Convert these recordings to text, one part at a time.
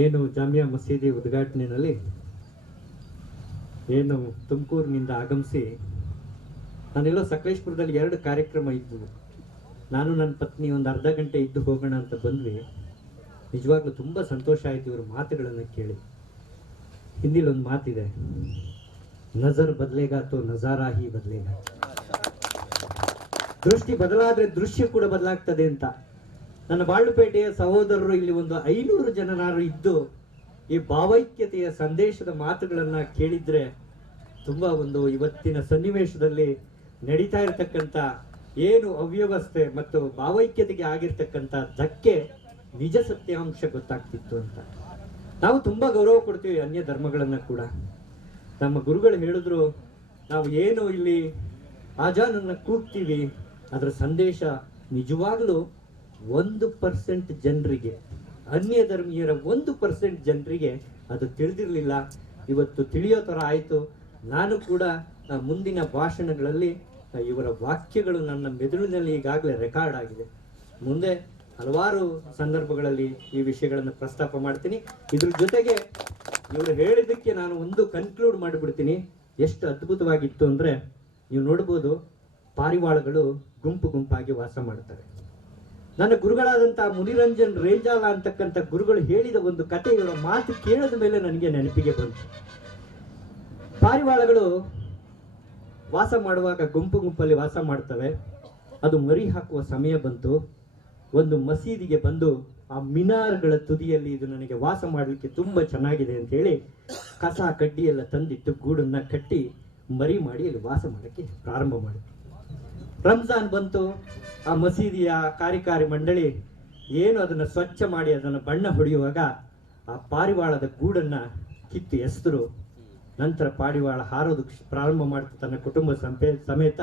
ಏನು ಜಾಮಿಯಾ ಮಸೀದಿ ಉದ್ಘಾಟನೆಯಲ್ಲಿ ಏನು ತುಮಕೂರಿನಿಂದ ಆಗಮಿಸಿ ನಾನೆಲ್ಲೋ ಸಕಲೇಶ್ಪುರದಲ್ಲಿ 2 ಕಾರ್ಯಕ್ರಮ ಇದ್ದವು. ನಾನು ನನ್ನ ಪತ್ನಿ ಒಂದು ಅರ್ಧ ಗಂಟೆ ಇದ್ದು ಹೋಗೋಣ ಅಂತ ಬಂದ್ವಿ. ನಿಜವಾಗ್ಲೂ ತುಂಬ ಸಂತೋಷ ಆಯಿತು ಇವ್ರ ಮಾತುಗಳನ್ನು ಕೇಳಿ. ಹಿಂದಿಲಿ ಒಂದು ಮಾತಿದೆ, ನಜರ್ ಬದಲೇಗಾ ತೋ ನಜಾರಾ ಹಿ ಬದಲೇಗಾ. ದೃಷ್ಟಿ ಬದಲಾದ್ರೆ ದೃಶ್ಯ ಕೂಡ ಬದಲಾಗ್ತದೆ ಅಂತ. ನನ್ನ ಬಾಳುಪೇಟೆಯ ಸಹೋದರರು ಇಲ್ಲಿ ಒಂದು 500 ಜನರಾರು ಇದ್ದು ಈ ಭಾವೈಕ್ಯತೆಯ ಸಂದೇಶದ ಮಾತುಗಳನ್ನ ಕೇಳಿದ್ರೆ ತುಂಬಾ ಒಂದು ಇವತ್ತಿನ ಸನ್ನಿವೇಶದಲ್ಲಿ ನಡೀತಾ ಇರತಕ್ಕಂಥ ಏನು ಅವ್ಯವಸ್ಥೆ ಮತ್ತು ಭಾವೈಕ್ಯತೆಗೆ ಆಗಿರ್ತಕ್ಕಂಥ ಧಕ್ಕೆ ನಿಜ ಸತ್ಯಾಂಶ ಗೊತ್ತಾಗ್ತಿತ್ತು ಅಂತ. ನಾವು ತುಂಬಾ ಗೌರವ ಕೊಡ್ತೀವಿ ಅನ್ಯ ಧರ್ಮಗಳನ್ನ ಕೂಡ. ನಮ್ಮ ಗುರುಗಳು ಹೇಳಿದ್ರು, ನಾವು ಏನು ಇಲ್ಲಿ ಆಜಾನನ್ನ ಕೂಗ್ತೀವಿ ಅದರ ಸಂದೇಶ ನಿಜವಾಗ್ಲೂ 1% ಜನರಿಗೆ, ಅನ್ಯ ಧರ್ಮೀಯರ 1% ಜನರಿಗೆ ಅದು ತಿಳಿದಿರಲಿಲ್ಲ. ಇವತ್ತು ತಿಳಿಯೋ ಥರ ಆಯಿತು. ನಾನು ಕೂಡ ಮುಂದಿನ ಭಾಷಣಗಳಲ್ಲಿ ಇವರ ವಾಕ್ಯಗಳು ನನ್ನ ಮೆದುಳಿನಲ್ಲಿ ಈಗಾಗಲೇ ರೆಕಾರ್ಡ್ ಆಗಿದೆ. ಮುಂದೆ ಹಲವಾರು ಸಂದರ್ಭಗಳಲ್ಲಿ ಈ ವಿಷಯಗಳನ್ನು ಪ್ರಸ್ತಾಪ ಮಾಡ್ತೀನಿ. ಇದ್ರ ಜೊತೆಗೆ ಇವರು ಹೇಳಿದ್ದಕ್ಕೆ ನಾನು ಒಂದು ಕನ್ಕ್ಲೂಡ್ ಮಾಡಿಬಿಡ್ತೀನಿ. ಎಷ್ಟು ಅದ್ಭುತವಾಗಿತ್ತು ಅಂದರೆ, ನೀವು ನೋಡ್ಬೋದು, ಪಾರಿವಾಳಗಳು ಗುಂಪು ಗುಂಪಾಗಿ ವಾಸ ಮಾಡ್ತಾರೆ. ನನ್ನ ಗುರುಗಳಾದಂಥ ಮುನಿರಂಜನ್ ರೇಂಜಾಲ ಅಂತಕ್ಕಂಥ ಗುರುಗಳು ಹೇಳಿದ ಒಂದು ಕತೆ ಇವರ ಮಾತು ಕೇಳಿದ ಮೇಲೆ ನನಗೆ ನೆನಪಿಗೆ ಬಂತು. ಪಾರಿವಾಳಗಳು ವಾಸ ಮಾಡುವಾಗ ಗುಂಪು ಗುಂಪಲ್ಲಿ ವಾಸ ಮಾಡ್ತವೆ. ಅದು ಮರಿ ಹಾಕುವ ಸಮಯ ಬಂತು. ಒಂದು ಮಸೀದಿಗೆ ಬಂದು ಆ ಮಿನಾರ್ಗಳ ತುದಿಯಲ್ಲಿ ಇದು ನನಗೆ ವಾಸ ಮಾಡಲಿಕ್ಕೆ ತುಂಬ ಚೆನ್ನಾಗಿದೆ ಅಂತ ಹೇಳಿ ಕಸ ಕಡ್ಡಿ ಎಲ್ಲ ತಂದಿಟ್ಟು ಗೂಡನ್ನ ಕಟ್ಟಿ ಮರಿ ಮಾಡಿ ಅಲ್ಲಿ ವಾಸ ಮಾಡೋಕ್ಕೆ ಪ್ರಾರಂಭ ಮಾಡಿತು. ರಂಜಾನ್ ಬಂತು. ಆ ಮಸೀದಿಯ ಕಾರ್ಯಕಾರಿ ಮಂಡಳಿ ಏನು ಅದನ್ನು ಸ್ವಚ್ಛ ಮಾಡಿ ಅದನ್ನು ಬಣ್ಣ ಹೊಡೆಯುವಾಗ ಆ ಪಾರಿವಾಳದ ಗೂಡನ್ನ ಕಿತ್ತು ಎಸೆದ್ರು. ನಂತರ ಪಾರಿವಾಳ ಹಾರೋದು ಪ್ರಾರಂಭ ಮಾಡ್ತು. ತನ್ನ ಕುಟುಂಬ ಸಮೇತ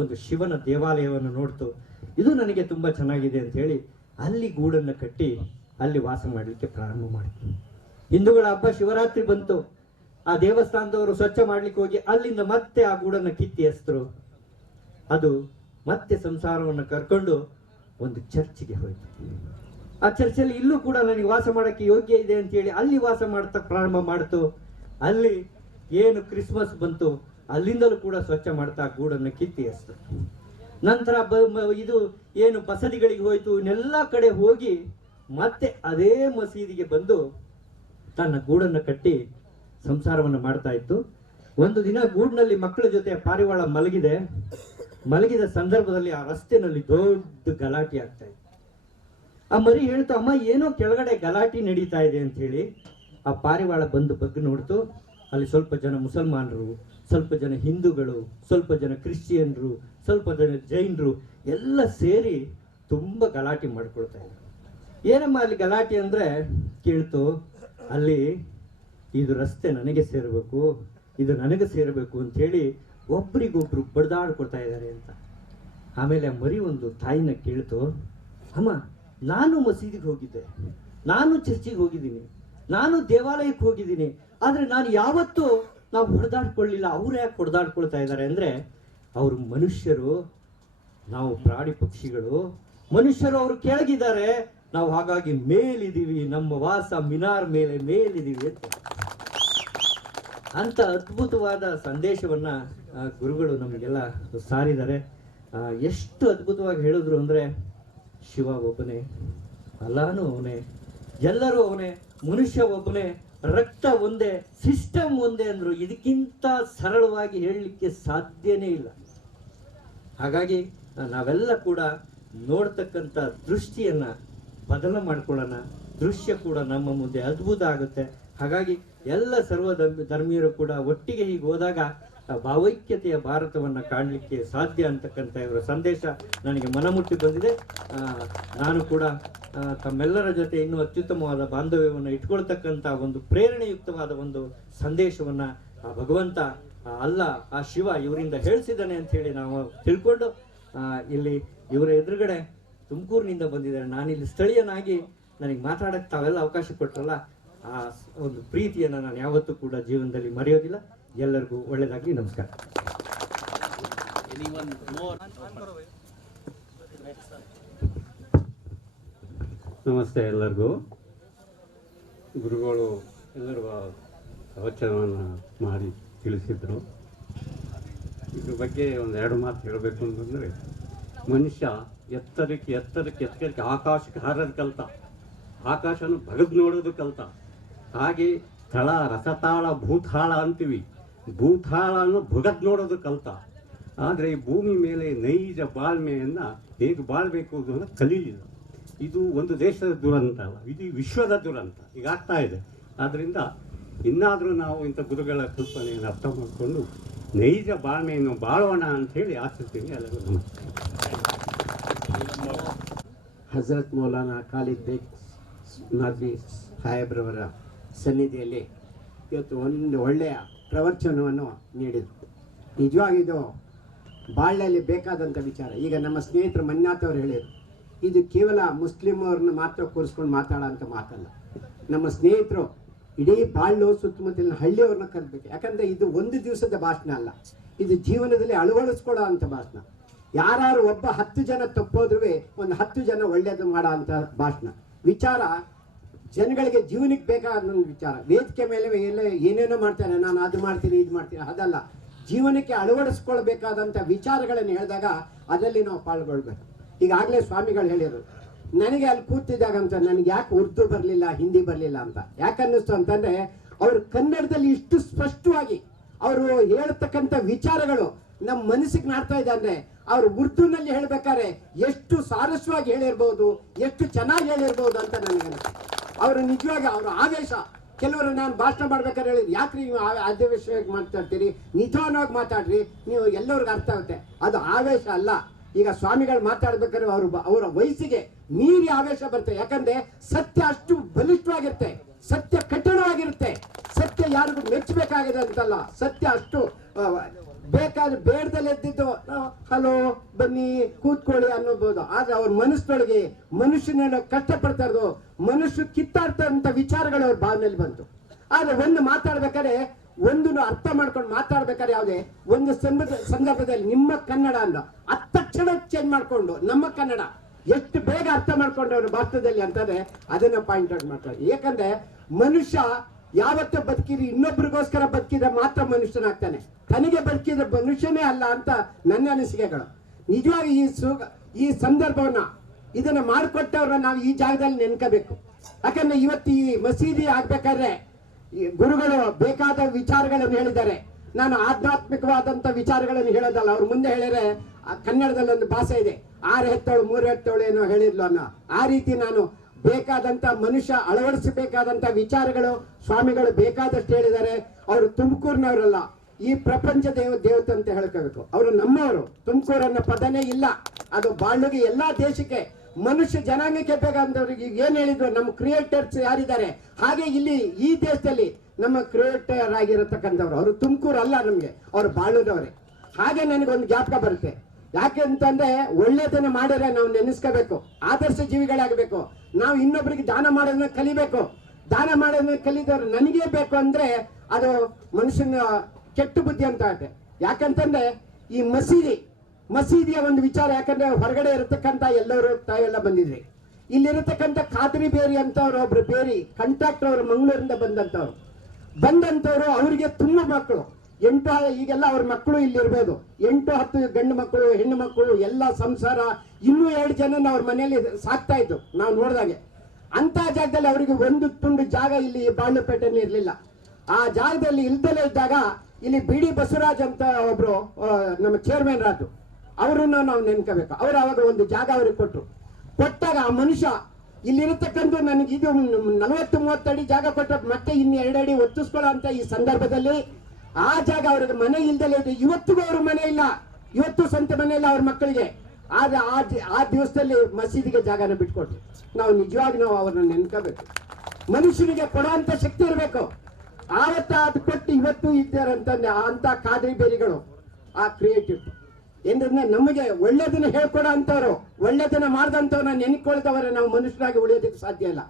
ಒಂದು ಶಿವನ ದೇವಾಲಯವನ್ನು ನೋಡ್ತು. ಇದು ನನಗೆ ತುಂಬ ಚೆನ್ನಾಗಿದೆ ಅಂತ ಹೇಳಿ ಅಲ್ಲಿ ಗೂಡನ್ನು ಕಟ್ಟಿ ಅಲ್ಲಿ ವಾಸ ಮಾಡಲಿಕ್ಕೆ ಪ್ರಾರಂಭ ಮಾಡಿತು. ಹಿಂದೂಗಳ ಹಬ್ಬ ಶಿವರಾತ್ರಿ ಬಂತು. ಆ ದೇವಸ್ಥಾನದವರು ಸ್ವಚ್ಛ ಮಾಡ್ಲಿಕ್ಕೆ ಹೋಗಿ ಅಲ್ಲಿಂದ ಮತ್ತೆ ಆ ಗೂಡನ್ನು ಕಿತ್ತಿ ಎಸೆದ್ರು. ಅದು ಮತ್ತೆ ಸಂಸಾರವನ್ನು ಕರ್ಕೊಂಡು ಒಂದು ಚರ್ಚಿಗೆ ಹೋಯಿತು. ಆ ಚರ್ಚಲ್ಲಿ ಇಲ್ಲೂ ಕೂಡ ನನಗೆ ವಾಸ ಮಾಡೋಕ್ಕೆ ಯೋಗ್ಯ ಇದೆ ಅಂತ ಹೇಳಿ ಅಲ್ಲಿ ವಾಸ ಮಾಡ್ತಾ ಪ್ರಾರಂಭ ಮಾಡ್ತು. ಅಲ್ಲಿ ಏನು ಕ್ರಿಸ್ಮಸ್ ಬಂತು ಅಲ್ಲಿಂದಲೂ ಕೂಡ ಸ್ವಚ್ಛ ಮಾಡ್ತಾ ಗೂಡನ್ನು ಕಿತ್ತಿ ಎಸ್ತು. ನಂತರ ಇದು ಏನು ಬಸದಿಗಳಿಗೆ ಹೋಯ್ತು. ಇನ್ನೆಲ್ಲ ಕಡೆ ಹೋಗಿ ಮತ್ತೆ ಅದೇ ಮಸೀದಿಗೆ ಬಂದು ತನ್ನ ಗೂಡನ್ನು ಕಟ್ಟಿ ಸಂಸಾರವನ್ನು ಮಾಡ್ತಾ ಇತ್ತು. ಒಂದು ದಿನ ಗೂಡಿನಲ್ಲಿ ಮಕ್ಕಳ ಜೊತೆ ಪಾರಿವಾಳ ಮಲಗಿದ ಸಂದರ್ಭದಲ್ಲಿ ಆ ರಸ್ತೆನಲ್ಲಿ ದೊಡ್ಡ ಗಲಾಟೆ ಆಗ್ತಾ ಇತ್ತು. ಆ ಮರಿ ಹೇಳ್ತು, ಅಮ್ಮ ಏನೋ ಕೆಳಗಡೆ ಗಲಾಟೆ ನಡೀತಾ ಇದೆ ಅಂತ ಹೇಳಿ. ಆ ಪಾರಿವಾಳ ಬಂದು ಬಗ್ಗೆ ನೋಡ್ತು. ಅಲ್ಲಿ ಸ್ವಲ್ಪ ಜನ ಮುಸಲ್ಮಾನರು, ಸ್ವಲ್ಪ ಜನ ಹಿಂದೂಗಳು, ಸ್ವಲ್ಪ ಜನ ಕ್ರಿಶ್ಚಿಯನ್ರು, ಸ್ವಲ್ಪ ಜನ ಜೈನರು ಎಲ್ಲ ಸೇರಿ ತುಂಬ ಗಲಾಟೆ ಮಾಡ್ಕೊಳ್ತಾ ಇದ್ರು. ಏನಮ್ಮ ಅಲ್ಲಿ ಗಲಾಟೆ ಅಂದರೆ ಕೇಳ್ತು, ಅಲ್ಲಿ ಇದು ರಸ್ತೆ ನನಗೆ ಸೇರಬೇಕು, ಇದು ನನಗೆ ಸೇರಬೇಕು ಅಂಥೇಳಿ ಒಬ್ರಿಗೊಬ್ರು ಬಡ್ದಾಡ್ಕೊಳ್ತಾ ಇದ್ದಾರೆ ಅಂತ. ಆಮೇಲೆ ಆ ಮರಿ ಒಂದು ತಾಯಿನ ಕೇಳ್ತು, ಅಮ್ಮ ನಾನು ಮಸೀದಿಗೆ ಹೋಗಿದ್ದೆ, ನಾನು ಚರ್ಚಿಗೆ ಹೋಗಿದ್ದೀನಿ, ನಾನು ದೇವಾಲಯಕ್ಕೆ ಹೋಗಿದ್ದೀನಿ, ಆದರೆ ನಾನು ಯಾವತ್ತೂ ನಾವು ಹೊಡೆದಾಡ್ಕೊಳ್ಳಿಲ್ಲ. ಅವ್ರು ಯಾಕೆ ಹೊಡೆದಾಡ್ಕೊಳ್ತಾ ಇದ್ದಾರೆ ಅಂದರೆ, ಅವರು ಮನುಷ್ಯರು, ನಾವು ಪ್ರಾಣಿ ಪಕ್ಷಿಗಳು. ಮನುಷ್ಯರು ಅವರು ಕೆಳಗಿದ್ದಾರೆ, ನಾವು ಹಾಗಾಗಿ ಮೇಲಿದ್ದೀವಿ, ನಮ್ಮ ವಾಸ ಮಿನಾರ್ ಮೇಲೆ ಮೇಲಿದ್ದೀವಿ ಅಂತ ಅದ್ಭುತವಾದ ಸಂದೇಶವನ್ನ ಗುರುಗಳು ನಮಗೆಲ್ಲ ಸಾರಿದ್ದಾರೆ. ಎಷ್ಟು ಅದ್ಭುತವಾಗಿ ಹೇಳಿದ್ರು ಅಂದರೆ, ಶಿವ ಒಬ್ಬನೇ, ಅಲ್ಲಾನು ಅವನೇ, ಎಲ್ಲರೂ ಅವನೇ, ಮನುಷ್ಯ ಒಬ್ಬನೇ, ರಕ್ತ ಒಂದೇ, ಸಿಸ್ಟಮ್ ಒಂದೇ ಅಂದ್ರು. ಇದಕ್ಕಿಂತ ಸರಳವಾಗಿ ಹೇಳಲಿಕ್ಕೆ ಸಾಧ್ಯನೇ ಇಲ್ಲ. ಹಾಗಾಗಿ ನಾವೆಲ್ಲ ಕೂಡ ನೋಡ್ತಕ್ಕಂಥ ದೃಷ್ಟಿಯನ್ನ ಬದಲು ಮಾಡ್ಕೊಳ್ಳೋಣ. ದೃಶ್ಯ ಕೂಡ ನಮ್ಮ ಮುಂದೆ ಅದ್ಭುತ ಆಗುತ್ತೆ. ಹಾಗಾಗಿ ಎಲ್ಲ ಸರ್ವ ಧರ್ಮೀಯರು ಕೂಡ ಒಟ್ಟಿಗೆ ಹೀಗೆ ಹೋದಾಗ ಭಾವೈಕ್ಯತೆಯ ಭಾರತವನ್ನು ಕಾಣಲಿಕ್ಕೆ ಸಾಧ್ಯ ಅಂತಕ್ಕಂಥ ಇವರ ಸಂದೇಶ ನನಗೆ ಮನಮುಟ್ಟಿ ಬಂದಿದೆ. ನಾನು ಕೂಡ ತಮ್ಮೆಲ್ಲರ ಜೊತೆ ಇನ್ನೂ ಅತ್ಯುತ್ತಮವಾದ ಬಾಂಧವ್ಯವನ್ನು ಇಟ್ಕೊಳ್ತಕ್ಕಂಥ ಒಂದು ಪ್ರೇರಣೆಯುಕ್ತವಾದ ಒಂದು ಸಂದೇಶವನ್ನು ಆ ಭಗವಂತ ಅಲ್ಲ, ಆ ಶಿವ ಇವರಿಂದ ಹೇಳಿಸಿದ್ದಾನೆ ಅಂತ ಹೇಳಿ ನಾವು ತಿಳ್ಕೊಂಡು ಇಲ್ಲಿ ಇವರ ಎದುರುಗಡೆ ತುಮಕೂರಿನಿಂದ ಬಂದಿದ್ದಾರೆ. ನಾನಿಲ್ಲಿ ಸ್ಥಳೀಯನಾಗಿ ನನಗೆ ಮಾತಾಡಕ್ಕೆ ತಾವೆಲ್ಲ ಅವಕಾಶ ಕೊಟ್ಟರಲ್ಲ, ಆ ಒಂದು ಪ್ರೀತಿಯನ್ನು ನಾನು ಯಾವತ್ತೂ ಕೂಡ ಜೀವನದಲ್ಲಿ ಮರೆಯೋದಿಲ್ಲ. ಎಲ್ಲರಿಗೂ ಒಳ್ಳೆಯದಾಗಲಿ. ನಮಸ್ಕಾರ. ನಮಸ್ತೆ ಎಲ್ಲರಿಗೂ. ಗುರುಗಳು ಎಲ್ಲರೂ ಪ್ರವಚನವನ್ನು ಮಾಡಿ ತಿಳಿಸಿದರು. ಇದ್ರ ಬಗ್ಗೆ ಒಂದೆರಡು ಮಾತು ಹೇಳಬೇಕು ಅಂತಂದರೆ, ಮನುಷ್ಯ ಎತ್ತರಕ್ಕೆ ಆಕಾಶಕ್ಕೆ ಹಾರೋದು ಕಲ್ತ, ಆಕಾಶನ ಬಗದು ನೋಡೋದು ಕಲ್ತ. ಹಾಗೆ ತಳ ರಸತಾಳ ಭೂತಾಳ ಅಂತೀವಿ, ಭೂತಾಳನ್ನು ಬಗದು ನೋಡೋದು ಕಲ್ತ. ಆದರೆ ಈ ಭೂಮಿ ಮೇಲೆ ನೈಜ ಬಾಳ್ಮೆಯನ್ನು ಹೇಗೆ ಬಾಳಬೇಕು ಅನ್ನೋದನ್ನು ಕಲೀಲಿಲ್ಲ. ಇದು ಒಂದು ದೇಶದ ದುರಂತ ಅಲ್ಲ, ಇದು ವಿಶ್ವದ ದುರಂತ ಈಗ ಆಗ್ತಾ ಇದೆ. ಆದ್ದರಿಂದ ಇನ್ನಾದರೂ ನಾವು ಇಂಥ ಗುರುಗಳ ಕಲ್ಪನೆಯನ್ನು ಅರ್ಥ ಮಾಡಿಕೊಂಡು ನೈಜ ಬಾಳ್ಮೆಯನ್ನು ಬಾಳೋಣ ಅಂಥೇಳಿ ಆಶಿಸ್ತೀನಿ. ಎಲ್ಲರಿಗೂ ನಮಸ್ಕಾರ. ಹಜರತ್ ಮೌಲಾನಾ ಖಾಲಿದ್ ಬೇಗ್ ನಾದ್ವಿ ಸಾಹೇಬ್ರವರ ಸನ್ನಿಧಿಯಲ್ಲಿ ಇವತ್ತು ಒಂದು ಒಳ್ಳೆಯ ಪ್ರವಚನವನ್ನು ನೀಡಿದರು. ನಿಜವಾಗಿದು ಬಾಳ್ಯಲ್ಲಿ ಬೇಕಾದಂಥ ವಿಚಾರ. ಈಗ ನಮ್ಮ ಸ್ನೇಹಿತರು ಮಂಜುನಾಥ್ ಅವರು ಹೇಳಿದರು, ಇದು ಕೇವಲ ಮುಸ್ಲಿಂ ಅವ್ರನ್ನ ಮಾತ್ರ ಕೂರಿಸ್ಕೊಂಡು ಮಾತಾಡೋ ಅಂಥ ಮಾತಲ್ಲ. ನಮ್ಮ ಸ್ನೇಹಿತರು ಇಡೀ ಬಾಳ್ಲು ಸುತ್ತಮುತ್ತಲಿನ ಹಳ್ಳಿಯವ್ರನ್ನ ಕರೆದಬೇಕು. ಯಾಕಂದರೆ ಇದು ಒಂದು ದಿವಸದ ಭಾಷಣ ಅಲ್ಲ, ಇದು ಜೀವನದಲ್ಲಿ ಅಳವಡಿಸ್ಕೊಳ್ಳೋ ಅಂಥ ಭಾಷಣ. ಯಾರು ಒಬ್ಬ 10 ಜನ ತಪ್ಪೋದ್ರೂ ಒಂದು 10 ಜನ ಒಳ್ಳೆಯದು ಮಾಡೋ ಅಂಥ ಭಾಷಣ. ವಿಚಾರ ಜನಗಳಿಗೆ ಜೀವನಕ್ಕೆ ಬೇಕಾದ ವಿಚಾರ. ವೇದಿಕೆ ಮೇಲೆ ಎಲ್ಲ ಏನೇನೋ ಮಾಡ್ತಾರೆ, ನಾನು ಅದು ಮಾಡ್ತೀನಿ ಇದು ಮಾಡ್ತೀನಿ, ಅದಲ್ಲ. ಜೀವನಕ್ಕೆ ಅಳವಡಿಸ್ಕೊಳ್ಬೇಕಾದಂಥ ವಿಚಾರಗಳನ್ನು ಹೇಳಿದಾಗ ಅದರಲ್ಲಿ ನಾವು ಪಾಲ್ಗೊಳ್ಬೇಕು. ಈಗಾಗಲೇ ಸ್ವಾಮಿಗಳು ಹೇಳಿದರು, ನನಗೆ ಅಲ್ಲಿ ಕೂತಿದ್ದಾಗಂತ ನನಗೆ ಯಾಕೆ ಉರ್ದು ಬರಲಿಲ್ಲ, ಹಿಂದಿ ಬರಲಿಲ್ಲ ಅಂತ. ಯಾಕನ್ನಿಸ್ತು ಅಂತಂದರೆ, ಅವರು ಕನ್ನಡದಲ್ಲಿ ಇಷ್ಟು ಸ್ಪಷ್ಟವಾಗಿ ಅವರು ಹೇಳ್ತಕ್ಕಂಥ ವಿಚಾರಗಳು ನಮ್ಮ ಮನಸ್ಸಿಗೆ ನಾಡ್ತಾ ಇದೆ. ಅಂದರೆ ಅವರು ಉರ್ದುನಲ್ಲಿ ಹೇಳ್ಬೇಕಾದ್ರೆ ಎಷ್ಟು ಸಾರಸ್ಯವಾಗಿ ಹೇಳಿರ್ಬೋದು, ಎಷ್ಟು ಚೆನ್ನಾಗಿ ಹೇಳಿರ್ಬೋದು ಅಂತ ನನಗೆ ಅವರು ನಿಜವಾಗಿ ಅವರ ಆವೇಶ. ಕೆಲವರು ನಾನು ಭಾಷಣ ಮಾಡ್ಬೇಕಾದ್ರೆ ಹೇಳಿದ್ರು, ಯಾಕ್ರಿ ನೀವು ಅದೇ ವಿಷಯಕ್ಕೆ ಮಾತಾಡ್ತೀರಿ, ನಿಧಾನವಾಗಿ ಮಾತಾಡ್ರಿ, ನೀವು ಎಲ್ಲರಿಗೂ ಅರ್ಥ ಆಗುತ್ತೆ. ಅದು ಆವೇಶ ಅಲ್ಲ. ಈಗ ಸ್ವಾಮಿಗಳು ಮಾತಾಡ್ಬೇಕಾದ್ರೆ ಅವರ ವಯಸ್ಸಿಗೆ ಮೀರಿ ಆವೇಶ ಬರುತ್ತೆ. ಯಾಕಂದ್ರೆ ಸತ್ಯ ಅಷ್ಟು ಬಲಿಷ್ಠವಾಗಿರುತ್ತೆ, ಸತ್ಯ ಕಠಿಣವಾಗಿರುತ್ತೆ. ಸತ್ಯ ಯಾರಿಗೂ ಮೆಚ್ಚಬೇಕಾಗಿದೆ ಅಂತಲ್ಲ, ಸತ್ಯ ಅಷ್ಟು ಬೇಕಾದ್ರೆ ಬೇಡದಲ್ಲಿ ಎದ್ದಿದ್ದು ಹಲೋ ಬನ್ನಿ ಕೂತ್ಕೊಳ್ಳಿ ಅನ್ನೋಬಹುದು. ಆದ್ರೆ ಅವ್ರ ಮನಸ್ಸೊಳಗೆ ಮನುಷ್ಯನ ಕಷ್ಟಪಡ್ತಾ ಇರೋದು, ಮನುಷ್ಯ ಕಿತ್ತಾಡ್ತಾ ಇರೋಂಥ ವಿಚಾರಗಳು ಅವ್ರ ಭಾವನೆಯಲ್ಲಿ ಬಂತು. ಆದ್ರೆ ಒಂದು ಮಾತಾಡ್ಬೇಕಾದ್ರೆ ಒಂದು ಅರ್ಥ ಮಾಡ್ಕೊಂಡು ಮಾತಾಡ್ಬೇಕಾದ್ರೆ ಯಾವುದೇ ಒಂದು ಸಂದರ್ಭದಲ್ಲಿ ನಿಮ್ಮ ಕನ್ನಡ ಅಂದ ತಕ್ಷಣ ಚೇಂಜ್ ಮಾಡ್ಕೊಂಡು ನಮ್ಮ ಕನ್ನಡ ಎಷ್ಟು ಬೇಗ ಅರ್ಥ ಮಾಡ್ಕೊಂಡು ಅವ್ರ ಭಾಷಣದಲ್ಲಿ ಅಂತಂದ್ರೆ ಅದನ್ನ ಪಾಯಿಂಟ್ ಔಟ್ ಮಾಡ್ತಾರೆ. ಯಾಕಂದ್ರೆ ಮನುಷ್ಯ ಯಾವತ್ತೂ ಬದುಕಿರಿ ಇನ್ನೊಬ್ರಿಗೋಸ್ಕರ ಬದುಕಿದ್ರೆ ಮಾತ್ರ ಮನುಷ್ಯನಾಗ್ತಾನೆ, ತನಗೆ ಬದುಕಿದ್ರೆ ಮನುಷ್ಯನೇ ಅಲ್ಲ ಅಂತ ನನ್ನ ಅನಿಸಿಕೆಗಳು. ನಿಜವಾಗಿ ಈ ಸಂದರ್ಭವನ್ನ ಇದನ್ನ ಮಾಡಿಕೊಟ್ಟವ್ರನ್ನ ನಾವು ಈ ಜಾಗದಲ್ಲಿ ನೆನ್ಕೋಬೇಕು. ಯಾಕಂದ್ರೆ ಇವತ್ತು ಈ ಮಸೀದಿ ಆಗ್ಬೇಕಾದ್ರೆ ಗುರುಗಳು ಬೇಕಾದ ವಿಚಾರಗಳನ್ನು ಹೇಳಿದ್ದಾರೆ. ನಾನು ಆಧ್ಯಾತ್ಮಿಕವಾದಂತ ವಿಚಾರಗಳನ್ನು ಹೇಳೋದಲ್ಲ. ಅವ್ರು ಮುಂದೆ ಹೇಳಿದ್ರೆ ಕನ್ನಡದಲ್ಲಿ ಒಂದು ಭಾಷೆ ಇದೆ, 6 ಹೆತ್ತೋಳು 3 ಹೆತ್ತೋಳು ಏನೋ ಹೇಳಿದ್ಲು ಅನ್ನೋ ಆ ರೀತಿ ನಾನು ಬೇಕಾದಂತ ಮನುಷ್ಯ ಅಳವಡಿಸಬೇಕಾದಂತ ವಿಚಾರಗಳು ಸ್ವಾಮಿಗಳು ಬೇಕಾದಷ್ಟು ಹೇಳಿದ್ದಾರೆ. ಅವರು ತುಮಕೂರಿನವರಲ್ಲ, ಈ ಪ್ರಪಂಚ ದೇವತೆ ಅಂತ ಹೇಳ್ಕೋಬೇಕು. ಅವರು ನಮ್ಮವರು. ತುಮಕೂರು ಅನ್ನೋ ಪದನೇ ಇಲ್ಲ, ಅದು ಬಾಳ್ಗೆ ಎಲ್ಲಾ ದೇಶಕ್ಕೆ ಮನುಷ್ಯ ಜನಾಂಗಕ್ಕೆ ಬೇಕಾದವ್ರಿಗೆ ಏನ್ ಹೇಳಿದ್ರು, ನಮ್ಮ ಕ್ರಿಯೇಟರ್ಸ್ ಯಾರಿದ್ದಾರೆ ಹಾಗೆ ಇಲ್ಲಿ ಈ ದೇಶದಲ್ಲಿ ನಮ್ಮ ಕ್ರಿಯೇಟರ್ ಆಗಿರತಕ್ಕಂಥವ್ರು ಅವರು ತುಮಕೂರು ಅಲ್ಲ, ನಮ್ಗೆ ಅವ್ರು ಬಾಳುದವ್ರೆ. ಹಾಗೆ ನನಗೊಂದು ಜ್ಞಾಪಕ ಬರುತ್ತೆ. ಯಾಕೆ ಅಂತಂದ್ರೆ ಒಳ್ಳೆದನ್ನ ಮಾಡಿದ್ರೆ ನಾವು ನೆನೆಸ್ಕೋಬೇಕು, ಆದರ್ಶ ಜೀವಿಗಳಾಗಬೇಕು. ನಾವು ಇನ್ನೊಬ್ಬರಿಗೆ ದಾನ ಮಾಡೋದನ್ನ ಕಲಿಬೇಕು. ದಾನ ಮಾಡೋದನ್ನ ಕಲಿದವ್ರು ನನಗೇ ಬೇಕು ಅಂದ್ರೆ ಅದು ಮನುಷ್ಯನ ಕೆಟ್ಟ ಬುದ್ಧಿ ಅಂತ ಆಗುತ್ತೆ. ಯಾಕಂತಂದ್ರೆ ಈ ಮಸೀದಿಯ ಒಂದು ವಿಚಾರ. ಯಾಕಂದ್ರೆ ಹೊರಗಡೆ ಇರತಕ್ಕಂತ ಎಲ್ಲರೂ ತಾವೆಲ್ಲ ಬಂದಿದ್ರಿ, ಇಲ್ಲಿರತಕ್ಕಂಥ ಖಾದ್ರಿ ಬೇರಿ ಅಂತವ್ರು ಒಬ್ರು ಬೇರಿ ಕಾಂಟ್ರಾಕ್ಟರ್ ಅವರು ಮಂಗಳೂರಿಂದ ಬಂದಂತವ್ರು ಅವರಿಗೆ ತುಂಬಾ ಮಕ್ಕಳು 8 ಈಗೆಲ್ಲ ಅವ್ರ ಮಕ್ಕಳು ಇಲ್ಲಿರ್ಬೋದು, 8-10 ಗಂಡು ಮಕ್ಕಳು ಹೆಣ್ಣು ಮಕ್ಕಳು ಎಲ್ಲ ಸಂಸಾರ, ಇನ್ನೂ 2 ಜನ ಅವ್ರ ಮನೆಯಲ್ಲಿ ಸಾಕ್ತಾ ಇದ್ದು ನಾವು ನೋಡಿದಾಗೆ. ಅಂತ ಜಾಗದಲ್ಲಿ ಅವರಿಗೆ ಒಂದು ತುಂಡು ಜಾಗ ಇಲ್ಲಿ ಬಾಳ್ಲಪೇಟೆಯಲ್ಲಿ ಇರಲಿಲ್ಲ. ಆ ಜಾಗದಲ್ಲಿ ಇಲ್ದಲೇ ಇದ್ದಾಗ ಇಲ್ಲಿ BD ಬಸವರಾಜ್ ಅಂತ ಒಬ್ರು ನಮ್ಮ ಚೇರ್ಮನ್ ರಾಜು ಅವರನ್ನ ನಾವು ನೆನ್ಕೋಬೇಕು. ಅವರು ಅವಾಗ ಒಂದು ಜಾಗ ಅವ್ರಿಗೆ ಕೊಟ್ಟಾಗ ಆ ಮನುಷ್ಯ ಇಲ್ಲಿರತಕ್ಕಂಥ ನನಗೆ ಇದು 40-30 ಅಡಿ ಜಾಗ ಕೊಟ್ಟ ಮತ್ತೆ ಇನ್ನು 2 ಅಡಿ ಒತ್ತಿಸ್ಕೊಳ್ಳೋ ಅಂತ ಈ ಸಂದರ್ಭದಲ್ಲಿ ಆ ಜಾಗ ಅವ್ರಿಗೆ ಮನೆ ಇಲ್ದಲೇ ಇದೆ. ಇವತ್ತಿಗೂ ಅವ್ರ ಮನೆ ಇಲ್ಲ, ಇವತ್ತು ಸ್ವಂತ ಮನೆ ಇಲ್ಲ ಅವ್ರ ಮಕ್ಕಳಿಗೆ. ಆದ್ರೆ ಆ ದಿವಸದಲ್ಲಿ ಮಸೀದಿಗೆ ಜಾಗನ ಬಿಟ್ಕೊಟ್ರು. ನಾವು ನಿಜವಾಗಿ ನಾವು ಅವ್ರನ್ನ ನೆನ್ಕೋಬೇಕು. ಮನುಷ್ಯನಿಗೆ ಕೊಡುವಂತ ಶಕ್ತಿ ಇರಬೇಕು. ಆವತ್ತ ಅದು ಕೊಟ್ಟು ಇವತ್ತು ಇದ್ದಾರೆ ಅಂತಂದ್ರೆ ಅಂತ ಖಾದ್ರಿ ಬೇರಿಗಳು ಆ ಕ್ರಿಯೇಟಿವ್ ಏನಂದ್ರೆ ನಮಗೆ ಒಳ್ಳೇದನ್ನ ಹೇಳ್ಕೊಡೋ ಅಂತವ್ರು, ಒಳ್ಳೇದನ್ನ ಮಾಡ್ದಂಥವ್ರನ್ನ ನೆನ್ಕೊಳ್ದವ್ರೆ ನಾವು ಮನುಷ್ಯರಾಗಿ ಉಳಿಯೋದಕ್ಕೆ ಸಾಧ್ಯ ಇಲ್ಲ.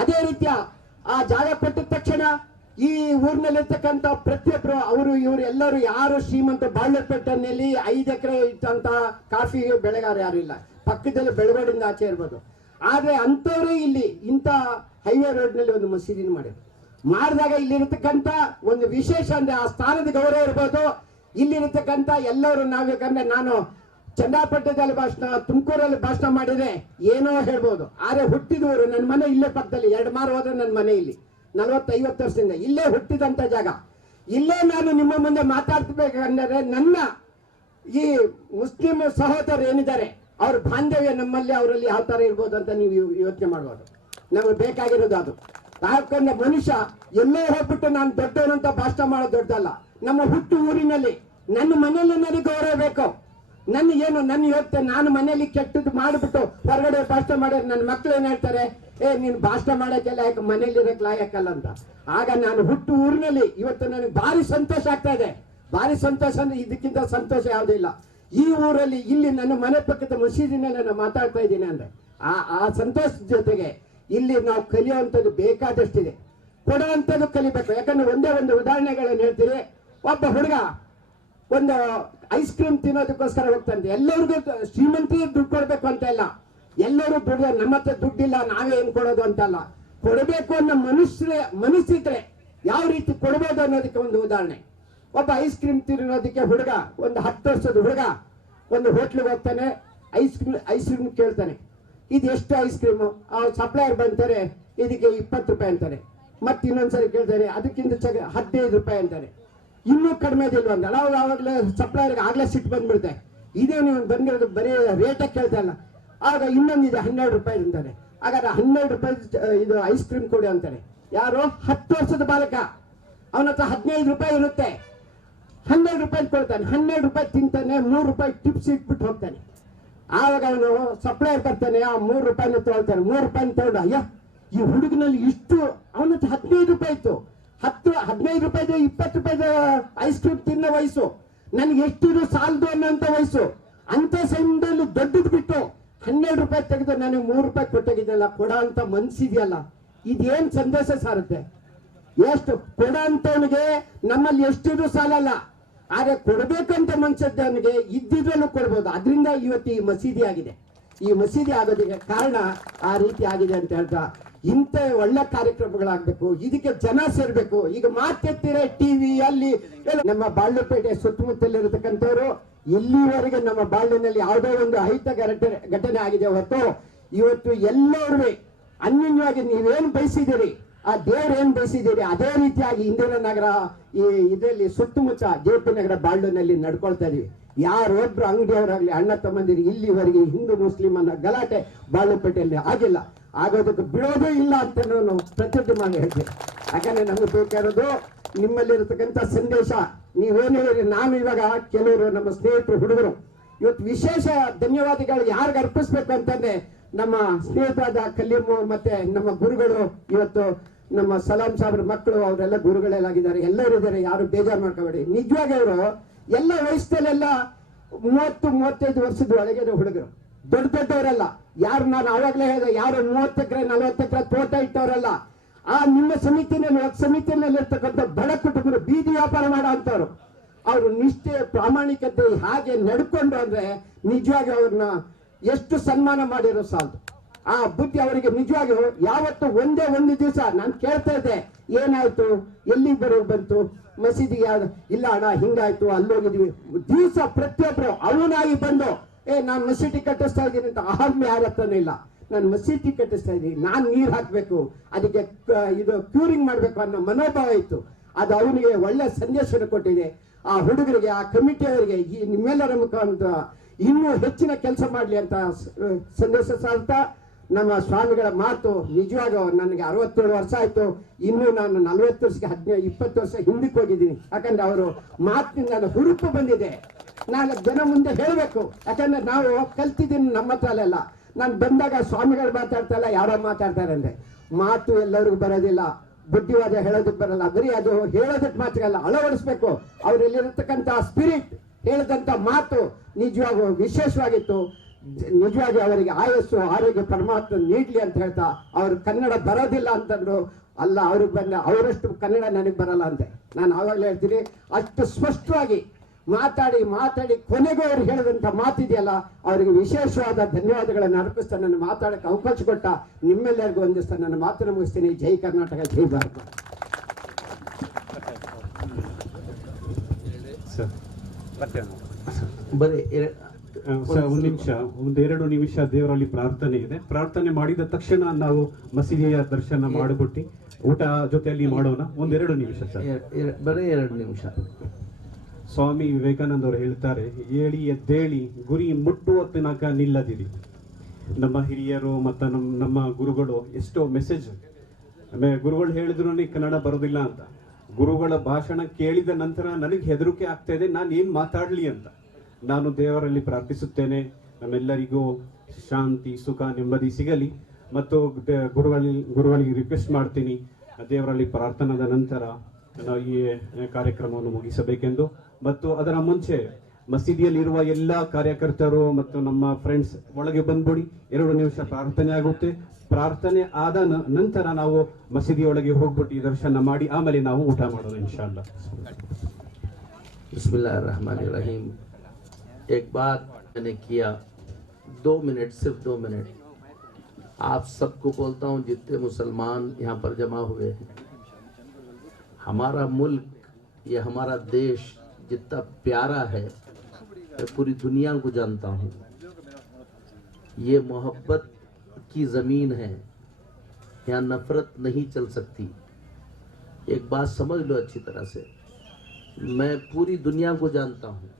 ಅದೇ ರೀತಿಯ ಆ ಜಾಗ ಕೊಟ್ಟಿದ ತಕ್ಷಣ ಈ ಊರಿನಲ್ಲಿರ್ತಕ್ಕಂಥ ಪ್ರತಿಯೊಬ್ಬರು ಅವರು ಇವರು ಎಲ್ಲರೂ ಯಾರು ಶ್ರೀಮಂತ ಬಾಳ್ಲಪೇಟೆಯಲ್ಲಿ 5 ಎಕರೆ ಇಟ್ಟಂತ ಕಾಫಿ ಬೆಳೆಗಾರ ಯಾರು ಇಲ್ಲ. ಪಕ್ಕದಲ್ಲಿ ಬೆಳಗೋಡಿಂದ ಆಚೆ ಇರ್ಬೋದು. ಆದ್ರೆ ಅಂಥವ್ರೇ ಇಲ್ಲಿ ಇಂಥ ಹೈವೇ ರೋಡ್ನಲ್ಲಿ ಒಂದು ಮಸೀದಿನ ಮಾಡಿದಾಗ ಇಲ್ಲಿರತಕ್ಕಂಥ ಒಂದು ವಿಶೇಷ ಅಂದ್ರೆ ಆ ಸ್ಥಾನದ ಗೌರವ ಇರ್ಬೋದು. ಇಲ್ಲಿರತಕ್ಕಂಥ ಎಲ್ಲರೂ ನಾವೇಕಂದ್ರೆ ನಾನು ಚನ್ನಪಟ್ಟಣದಲ್ಲಿ ಭಾಷಣ, ತುಮಕೂರಲ್ಲಿ ಭಾಷಣ ಮಾಡಿದ್ರೆ ಏನೋ ಹೇಳ್ಬೋದು. ಆದ್ರೆ ಹುಟ್ಟಿದವರು ನನ್ನ ಮನೆ ಇಲ್ಲೇ ಪಕ್ಕದಲ್ಲಿ, 2 ಮಾರು ಹೋದ್ರೆ ನನ್ನ ಮನೆ ಇಲ್ಲಿ 40-50 ವರ್ಷದಿಂದ ಇಲ್ಲೇ ಹುಟ್ಟಿದಂತ ಜಾಗ. ಇಲ್ಲೇ ನಾನು ನಿಮ್ಮ ಮುಂದೆ ಮಾತಾಡ್ಬೇಕಂದ್ರೆ ನನ್ನ ಈ ಮುಸ್ಲಿಂ ಸಹೋದರರು ಏನಿದ್ದಾರೆ ಅವ್ರ ಬಾಂಧವ್ಯ ನಮ್ಮಲ್ಲಿ ಅವರಲ್ಲಿ ಯಾವ ತರ ಇರ್ಬೋದು ಅಂತ ನೀವು ಯೋಚನೆ ಮಾಡ್ಬೋದು. ನಮಗೆ ಬೇಕಾಗಿರೋದು ಅದು. ಯಾಕಂದ್ರೆ ಮನುಷ್ಯ ಎಲ್ಲೋ ಹೋಗ್ಬಿಟ್ಟು ನಾನು ದೊಡ್ಡವನು ಅಂತ ಭಾಷಣ ಮಾಡೋದು ದೊಡ್ಡದಲ್ಲ. ನಮ್ಮ ಹುಟ್ಟು ಊರಿನಲ್ಲಿ ನನ್ನ ಮನೆಯಲ್ಲಿ ನನಗೆ ಗೌರವ ಬೇಕು. ನನ್ನ ಯೋಚನೆ ನಾನು ಮನೆಯಲ್ಲಿ ಕೆಟ್ಟದ್ದು ಮಾಡಿಬಿಟ್ಟು ಹೊರಗಡೆ ಭಾಷಣ ಮಾಡಿದ್ರೆ ನನ್ನ ಮಕ್ಳು ಏನ್ ಹೇಳ್ತಾರೆ, ನೀನು ಭಾಷಣ ಮಾಡಕ್ಕೆಲ್ಲ ಯಾಕೆ ಮನೇಲಿ ಇರಕ್ ಲಾಯಕ್ಕಲ್ಲ ಅಂತ. ಆಗ ನಾನು ಹುಟ್ಟು ಊರಿನಲ್ಲಿ ಇವತ್ತು ನನಗೆ ಭಾರಿ ಸಂತೋಷ ಆಗ್ತಾ ಇದೆ. ಭಾರಿ ಸಂತೋಷ ಅಂದ್ರೆ ಇದಕ್ಕಿಂತ ಸಂತೋಷ ಯಾವುದೂ ಇಲ್ಲ. ಈ ಊರಲ್ಲಿ ಇಲ್ಲಿ ನನ್ನ ಮನೆ ಪಕ್ಕದ ಮಸೀದಿನಲ್ಲಿ ನಾನು ಮಾತಾಡ್ತಾ ಇದ್ದೀನಿ ಅಂದ್ರೆ ಆ ಸಂತೋಷದ ಜೊತೆಗೆ ಇಲ್ಲಿ ನಾವು ಕಲಿಯುವಂಥದ್ದು ಬೇಕಾದಷ್ಟಿದೆ, ಕೊಡುವಂಥದ್ದು ಕಲಿಬೇಕು. ಯಾಕಂದ್ರೆ ಒಂದೇ ಒಂದು ಉದಾಹರಣೆಗಳನ್ನು ಹೇಳ್ತೀವಿ. ಒಬ್ಬ ಹುಡುಗ ಒಂದು ಐಸ್ ಕ್ರೀಮ್ ತಿನ್ನೋದಕ್ಕೋಸ್ಕರ ಹೋಗ್ತಾನೆ. ಎಲ್ಲರಿಗೂ ಶ್ರೀಮಂತರಿಗೆ ದುಡ್ಡು ಕೊಡ್ಬೇಕು ಅಂತ ಇಲ್ಲ, ಎಲ್ಲರೂ ದುಡ್ಡು ನಮ್ಮ ಹತ್ರ ದುಡ್ಡಿಲ್ಲ ನಾವೇ ಏನ್ ಕೊಡೋದು ಅಂತಲ್ಲ, ಕೊಡಬೇಕು ಅನ್ನೋ ಮನಸ್ಸಿದ್ರೆ ಯಾವ ರೀತಿ ಕೊಡ್ಬೋದು ಅನ್ನೋದಕ್ಕೆ ಒಂದು ಉದಾಹರಣೆ. ಒಬ್ಬ ಐಸ್ ಕ್ರೀಮ್ ತಿನ್ನೋದಕ್ಕೆ ಹುಡುಗ, ಒಂದು 10 ವರ್ಷದ ಹುಡುಗ ಒಂದು ಹೋಟ್ಲಿಗೆ ಹೋಗ್ತಾನೆ, ಐಸ್ ಕ್ರೀಮ್ ಕೇಳ್ತಾನೆ. ಇದು ಎಷ್ಟು ಐಸ್ ಕ್ರೀಮು? ಸಪ್ಲೈಯರ್ ಬಂತಾರೆ ಇದಕ್ಕೆ 20 ರೂಪಾಯಿ ಅಂತಾನೆ. ಮತ್ತೆ ಇನ್ನೊಂದ್ಸರಿ ಕೇಳ್ತಾರೆ, ಅದಕ್ಕಿಂತ 15 ರೂಪಾಯಿ ಅಂತಾನೆ. ಇನ್ನೂ ಕಡಿಮೆ ಇದಿಲ್ವ ಅಂತ ಆವಾಗಲೇ ಸಪ್ಲೈಯರ್ಗೆ ಆಗ್ಲೇ ಸಿಟ್ಟು ಬಂದ್ಬಿಡುತ್ತೆ. ಇದೇ ನೀವು ಬಂದಿರೋದು ಬರೀ ರೇಟಾಗಿ ಕೇಳ್ತಾ ಇಲ್ಲ. ಆಗ ಇನ್ನೊಂದಿದೆ 12 ರೂಪಾಯಿ ಅಂತಾನೆ. ಹಾಗಾದ್ರೆ 12 ರೂಪಾಯಿ ಇದು ಐಸ್ ಕ್ರೀಮ್ ಕೊಡಿ ಅಂತಾನೆ. ಯಾರು? 10 ವರ್ಷದ ಬಾಲಕ. ಅವನ ಹತ್ರ 15 ರೂಪಾಯಿ ಇರುತ್ತೆ, 12 ರೂಪಾಯಿ ಕೊಡ್ತಾನೆ. 12 ರೂಪಾಯಿ ತಿಂತಾನೆ, 3 ರೂಪಾಯಿ ಟಿಪ್ಸ್ ಇಟ್ಬಿಟ್ಟು ಹೋಗ್ತಾನೆ. ಆವಾಗ ಅವನು ಸಪ್ಲೈಯರ್ ಬರ್ತಾನೆ, ಆ 3 ರೂಪಾಯಿನ ತೊಗೊಳ್ತಾನೆ. 3 ರೂಪಾಯಿ ತಗೊಂಡು, ಅಯ್ಯ ಈ ಹುಡುಗನಲ್ಲಿ ಇಷ್ಟು, ಅವನ ಹತ್ರ 15 ರೂಪಾಯಿ ಇತ್ತು, 15 ರೂಪಾಯಿದು 20 ರೂಪಾಯಿದು ಐಸ್ ಕ್ರೀಮ್ ತಿನ್ನೋ ವಯಸ್ಸು, ನನ್ಗೆ ಎಷ್ಟಿದು ಸಾಲದು ಅನ್ನೋಂಥ ವಯಸ್ಸು. ಅಂತ ಸಮಯದಲ್ಲಿ ದೊಡ್ಡದು ಬಿಟ್ಟು 12 ರೂಪಾಯಿ ತೆಗೆದು ನನಗೆ 3 ರೂಪಾಯಿ ಕೊಟ್ಟಾಗಿದ್ದಲ್ಲ, ಕೊಡೋ ಅಂತ ಮನ್ಸಿದೆಯಲ್ಲ, ಇದೇನ್ ಸಂದೇಶ ಸಾರುತ್ತೆ? ಎಷ್ಟು ಕೊಡ ಅಂತವನಿಗೆ ನಮ್ಮಲ್ಲಿ ಎಷ್ಟಿದು ಸಾಲಲ್ಲ, ಆದ್ರೆ ಕೊಡ್ಬೇಕಂತ ಮನ್ಸದ್ದವನಿಗೆ ಇದ್ದಿದ್ರಲ್ಲೂ ಕೊಡ್ಬೋದು. ಅದರಿಂದ ಇವತ್ತು ಈ ಮಸೀದಿ ಆಗಿದೆ. ಈ ಮಸೀದಿ ಆಗೋದಕ್ಕೆ ಕಾರಣ ಆ ರೀತಿ ಆಗಿದೆ ಅಂತ ಹೇಳ್ತಾ, ಇಂಥ ಒಳ್ಳೆ ಕಾರ್ಯಕ್ರಮಗಳಾಗಬೇಕು, ಇದಕ್ಕೆ ಜನ ಸೇರ್ಬೇಕು. ಈಗ ಮಾತೆತ್ತಿರ ಟಿವಿ ಅಲ್ಲಿ ನಮ್ಮ ಬಾಳ್ಲುಪೇಟೆ ಸುತ್ತಮುತ್ತಲಿರತಕ್ಕಂಥವ್ರು ಇಲ್ಲಿವರೆಗೆ ನಮ್ಮ ಬಾಳ್ಲಿನಲ್ಲಿ ಯಾವುದೋ ಒಂದು ಅಹಿತ ಘಟನೆ ಆಗಿದೆ ಹೊರತು ಇವತ್ತು ಎಲ್ಲರೂ ಅನ್ಯೋನ್ಯವಾಗಿ ನೀವೇನು ಬಯಸಿದ್ದೀರಿ, ಆ ದೇವ್ರು ಏನ್ ಬಯಸಿದ್ದೀರಿ ಅದೇ ರೀತಿಯಾಗಿ ಇಂದಿರಾನಗರ ಈ ಇದರಲ್ಲಿ ಸುತ್ತಮುತ್ತ ಜೆ.ಪಿ. ನಗರ ಬಾಳ್ಲಿನಲ್ಲಿ ನಡ್ಕೊಳ್ತಾ ಇದೀವಿ. ಯಾರೊಬ್ರು ಅಂಗಡಿಯವರಾಗ್ಲಿ ಅಣ್ಣ ತಮ್ಮಂದಿರಿ ಇಲ್ಲಿವರೆಗೆ ಹಿಂದೂ ಮುಸ್ಲಿಂ ಅನ್ನೋ ಗಲಾಟೆ ಬಾಳುಪೇಟೆಯಲ್ಲಿ ಆಗಿಲ್ಲ, ಆಗೋದಕ್ಕೆ ಬಿಡೋದು ಇಲ್ಲ ಅಂತ ನಾನು ಪ್ರತಿಜ್ಞೆ ಮಾಡಿ ಹೇಳ್ತೀನಿ. ಯಾಕಂದ್ರೆ ನಮ್ಗೆ ಬೇಕಾಗಿರೋದು ನಿಮ್ಮಲ್ಲಿರತಕ್ಕಂಥ ಸಂದೇಶ. ನೀವೇನು ಹೇಳಿರಿ, ನಾನು ಇವಾಗ ಕೆಲವರು ನಮ್ಮ ಸ್ನೇಹಿತರು ಹುಡುಗರು ಇವತ್ತು ವಿಶೇಷ ಧನ್ಯವಾದಗಳು ಯಾರಿಗೆ ಅರ್ಪಿಸ್ಬೇಕು ಅಂತಂದ್ರೆ ನಮ್ಮ ಸ್ನೇಹಿತರಾದ ಕಲ್ಲೀಮು ಮತ್ತೆ ನಮ್ಮ ಗುರುಗಳು, ಇವತ್ತು ನಮ್ಮ ಸಲಾಂ ಸಾಬ್ರ ಮಕ್ಕಳು ಅವರೆಲ್ಲ ಗುರುಗಳೆಲ್ಲಾಗಿದ್ದಾರೆ, ಎಲ್ಲರೂ ಇದ್ದಾರೆ, ಯಾರು ಬೇಜಾರು ಮಾಡ್ಕೋಬೇಡಿ. ನಿಜವಾಗಿ ಅವರು ಎಲ್ಲ ವಯಸ್ಸಲ್ಲೆಲ್ಲ 30-35 ವರ್ಷದ ಒಳಗೆ ಹುಡುಗರು, ದೊಡ್ಡವರಲ್ಲ. ಯಾರು ನಾನು ಆವಾಗಲೇ ಹೇಳಿದೆ, ಯಾರು 30 ಎಕರೆ 40 ಎಕರೆ ತೋಟ ಇಟ್ಟವರಲ್ಲ. ಆ ನಿಮ್ಮ ಸಮಿತಿಯಲ್ಲಿ ಇರ್ತಕ್ಕಂಥ ಬಡ ಕುಟುಂಬರು, ಬೀದಿ ವ್ಯಾಪಾರ ಮಾಡೋ ಅಂತವ್ರು, ಅವರು ನಿಷ್ಠೆ ಪ್ರಾಮಾಣಿಕತೆ ಹಾಗೆ ನಡ್ಕೊಂಡು ಅಂದ್ರೆ ನಿಜವಾಗಿ ಅವ್ರನ್ನ ಎಷ್ಟು ಸನ್ಮಾನ ಮಾಡಿರೋ ಸಾಲದು. ಆ ಬುದ್ಧಿ ಅವರಿಗೆ ನಿಜವಾಗಿ ಯಾವತ್ತು ಒಂದೇ ಒಂದು ದಿವಸ ನಾನು ಕೇಳ್ತಾ ಇದ್ದೆ, ಏನಾಯ್ತು, ಎಲ್ಲಿಗೆ ಬರೋದು ಬಂತು, ಮಸೀದಿಗೆ ಇಲ್ಲ ಅಣ್ಣ ಹಿಂಗಾಯ್ತು, ಅಲ್ಲೋಗಿದ್ವಿ. ದಿವಸ ಪ್ರತಿಯೊಬ್ಬರು ಅವನಾಗಿ ಬಂದು ನಾನು ಮಸೀದಿ ಕಟ್ಟಿಸ್ತಾ ಇದ್ದೀನಿ ಅಂತ ಆರ್ಮಿ ಯಾರ ಹತ್ರನೂ ಇಲ್ಲ. ನಾನು ಮಸೀದಿ ಕಟ್ಟಿಸ್ತಾ ಇದ್ದೀನಿ, ನಾನು ನೀರು ಹಾಕಬೇಕು, ಅದಕ್ಕೆ ಇದು ಕ್ಯೂರಿಂಗ್ ಮಾಡಬೇಕು ಅನ್ನೋ ಮನೋಭಾವ ಇತ್ತು. ಅದು ಅವನಿಗೆ ಒಳ್ಳೆ ಸಂದೇಶವನ್ನು ಕೊಟ್ಟಿದೆ. ಆ ಹುಡುಗರಿಗೆ, ಆ ಕಮಿಟಿಯವರಿಗೆ ಈ ನಿಮ್ಮೆಲ್ಲರ ಮುಖಾಂತರ ಇನ್ನೂ ಹೆಚ್ಚಿನ ಕೆಲಸ ಮಾಡಲಿ ಅಂತ ಸಂದೇಶ ಸಾರ್ತಾ ನಮ್ಮ ಸ್ವಾಮಿಗಳ ಮಾತು ನಿಜವಾಗ ನನಗೆ 67 ವರ್ಷ ಆಯ್ತು. ಇನ್ನೂ ನಾನು 40 ವರ್ಷಕ್ಕೆ 20 ವರ್ಷ ಹಿಂದಕ್ಕೆ ಹೋಗಿದ್ದೀನಿ. ಯಾಕಂದ್ರೆ ಅವರು ಮಾತಿನಿಂದ ನಾನು ಹುರುಪು ಬಂದಿದೆ. 4 ಜನ ಮುಂದೆ ಹೇಳಬೇಕು. ಯಾಕಂದ್ರೆ ನಾವು ಕಲ್ತಿದ್ದೀನಿ ನಮ್ಮ ಹತ್ರ ಅಲ್ಲ. ನಾನು ಬಂದಾಗ ಸ್ವಾಮಿಗಳು ಮಾತಾಡ್ತಾ ಇಲ್ಲ, ಯಾರೋ ಮಾತಾಡ್ತಾರೆ ಅಂದ್ರೆ ಮಾತು ಎಲ್ಲರಿಗೂ ಬರೋದಿಲ್ಲ, ಬುದ್ಧಿವಾದ ಹೇಳೋದಕ್ಕೆ ಬರಲ್ಲ. ಬರೀ ಅದು ಹೇಳೋದಕ್ಕೆ ಮಾತ್ರಲ್ಲ, ಅಳವಡಿಸ್ಬೇಕು. ಅವರಲ್ಲಿರತಕ್ಕಂಥ ಸ್ಪಿರಿಟ್, ಹೇಳಿದಂಥ ಮಾತು ನಿಜವಾಗೂ ವಿಶೇಷವಾಗಿತ್ತು. ನಿಜವಾಗಿ ಅವರಿಗೆ ಆಯಸ್ಸು ಆರೋಗ್ಯ ಪರಮಾತ್ಮ ನೀಡ್ಲಿ ಅಂತ ಹೇಳ್ತಾ, ಅವ್ರು ಕನ್ನಡ ಬರೋದಿಲ್ಲ ಅಂತಂದ್ರು ಅಲ್ಲ, ಅವ್ರಿಗೆ ಬಂದ ಅವರಷ್ಟು ಕನ್ನಡ ನನಗೆ ಬರಲ್ಲ ಅಂತೆ. ನಾನು ಆವಾಗಲೇ ಹೇಳ್ತೀನಿ, ಅಷ್ಟು ಸ್ಪಷ್ಟವಾಗಿ ಮಾತಾಡಿ ಮಾತಾಡಿ ಕೊನೆಗೂ ಅವ್ರು ಹೇಳಿದಂಥ ಮಾತಿದೆಯಲ್ಲ, ಅವರಿಗೆ ವಿಶೇಷವಾದ ಧನ್ಯವಾದಗಳನ್ನು ಅರ್ಪಿಸ್ತಾ ನನ್ನ ಮಾತಾಡೋಕ್ಕೆ ಅವಕಾಶ ಕೊಟ್ಟ ನಿಮ್ಮೆಲ್ಲರಿಗೂ ಒಂದಿಸ್ತಾ ನನ್ನ ಮಾತನ್ನು ಮುಗಿಸ್ತೀನಿ. ಜೈ ಕರ್ನಾಟಕ, ಜೈ ಭಾರತ. ಬರೀ ಒಂದೆರಡು ನಿಮಿಷ ದೇವರಲ್ಲಿ ಪ್ರಾರ್ಥನೆ ಇದೆ. ಪ್ರಾರ್ಥನೆ ಮಾಡಿದ ತಕ್ಷಣ ನಾವು ಮಸೀದಿಯ ದರ್ಶನ ಮಾಡಿಬಿಟ್ಟು ಊಟ ಜೊತೆಯಲ್ಲಿ ಮಾಡೋಣ. ಒಂದೆರಡು ನಿಮಿಷ ಸರ್, ಬರೀ 2 ನಿಮಿಷ. ಸ್ವಾಮಿ ವಿವೇಕಾನಂದ ಅವರು ಹೇಳ್ತಾರೆ, ಏಳಿ ಎದ್ದೇಳಿ ಗುರಿ ಮುಟ್ಟುವ ತನಕ ನಿಲ್ಲದಿರಿ. ನಮ್ಮ ಹಿರಿಯರು ಮತ್ತು ನಮ್ಮ ಗುರುಗಳು ಎಷ್ಟೋ ಮೆಸೇಜ್, ಗುರುಗಳು ಹೇಳಿದ್ರು ನನಗೆ ಕನ್ನಡ ಬರೋದಿಲ್ಲ ಅಂತ. ಗುರುಗಳ ಭಾಷಣ ಕೇಳಿದ ನಂತರ ನನಗೆ ಹೆದರಿಕೆ ಆಗ್ತಾ ಇದೆ, ನಾನು ಏನು ಮಾತಾಡಲಿ ಅಂತ. ನಾನು ದೇವರಲ್ಲಿ ಪ್ರಾರ್ಥಿಸುತ್ತೇನೆ, ನಮ್ಮೆಲ್ಲರಿಗೂ ಶಾಂತಿ, ಸುಖ, ನೆಮ್ಮದಿ ಸಿಗಲಿ. ಮತ್ತು ಗುರುಗಳಿಗೆ ರಿಕ್ವೆಸ್ಟ್ ಮಾಡ್ತೀನಿ, ದೇವರಲ್ಲಿ ಪ್ರಾರ್ಥನಾದ ನಂತರ ನಾವು ಈ ಕಾರ್ಯಕ್ರಮವನ್ನು ಮುಗಿಸಬೇಕೆಂದು. ಮತ್ತು ಅದರ ಮುಂಚೆ ಮಸೀದಿಯಲ್ಲಿರುವ ಎಲ್ಲ ಕಾರ್ಯಕರ್ತರು ಮತ್ತು ನಮ್ಮ ಫ್ರೆಂಡ್ಸ್ ಒಳಗೆ ಬಂದ್ಬಿಡಿ. 2 ನಿಮಿಷ ಪ್ರಾರ್ಥನೆ ಆಗುತ್ತೆ. ಪ್ರಾರ್ಥನೆ ಆದ ನಂತರ ನಾವು ಮಸೀದಿಯೊಳಗೆ ಹೋಗ್ಬಿಟ್ಟು ದರ್ಶನ ಮಾಡಿ ಆಮೇಲೆ ನಾವು ಊಟ ಮಾಡೋಣ ಇನ್ಶಾಅಲ್ಲ. बिस्मिल्लाहिर्रहमानिर्रहीम। एक बात मैंने किया, 2 मिनट, सिर्फ 2 मिनट आप सबको बोलता हूँ, जितने मुसलमान यहाँ पर जमा हुए हैं, हमारा मुल्क, ये हमारा देश जितना प्यारा है, मैं पूरी दुनिया को जानता हूँ। ये मोहब्बत की ज़मीन है, यहाँ नफ़रत नहीं चल सकती। एक बात समझ लो अच्छी तरह से, मैं पूरी दुनिया को जानता हूँ,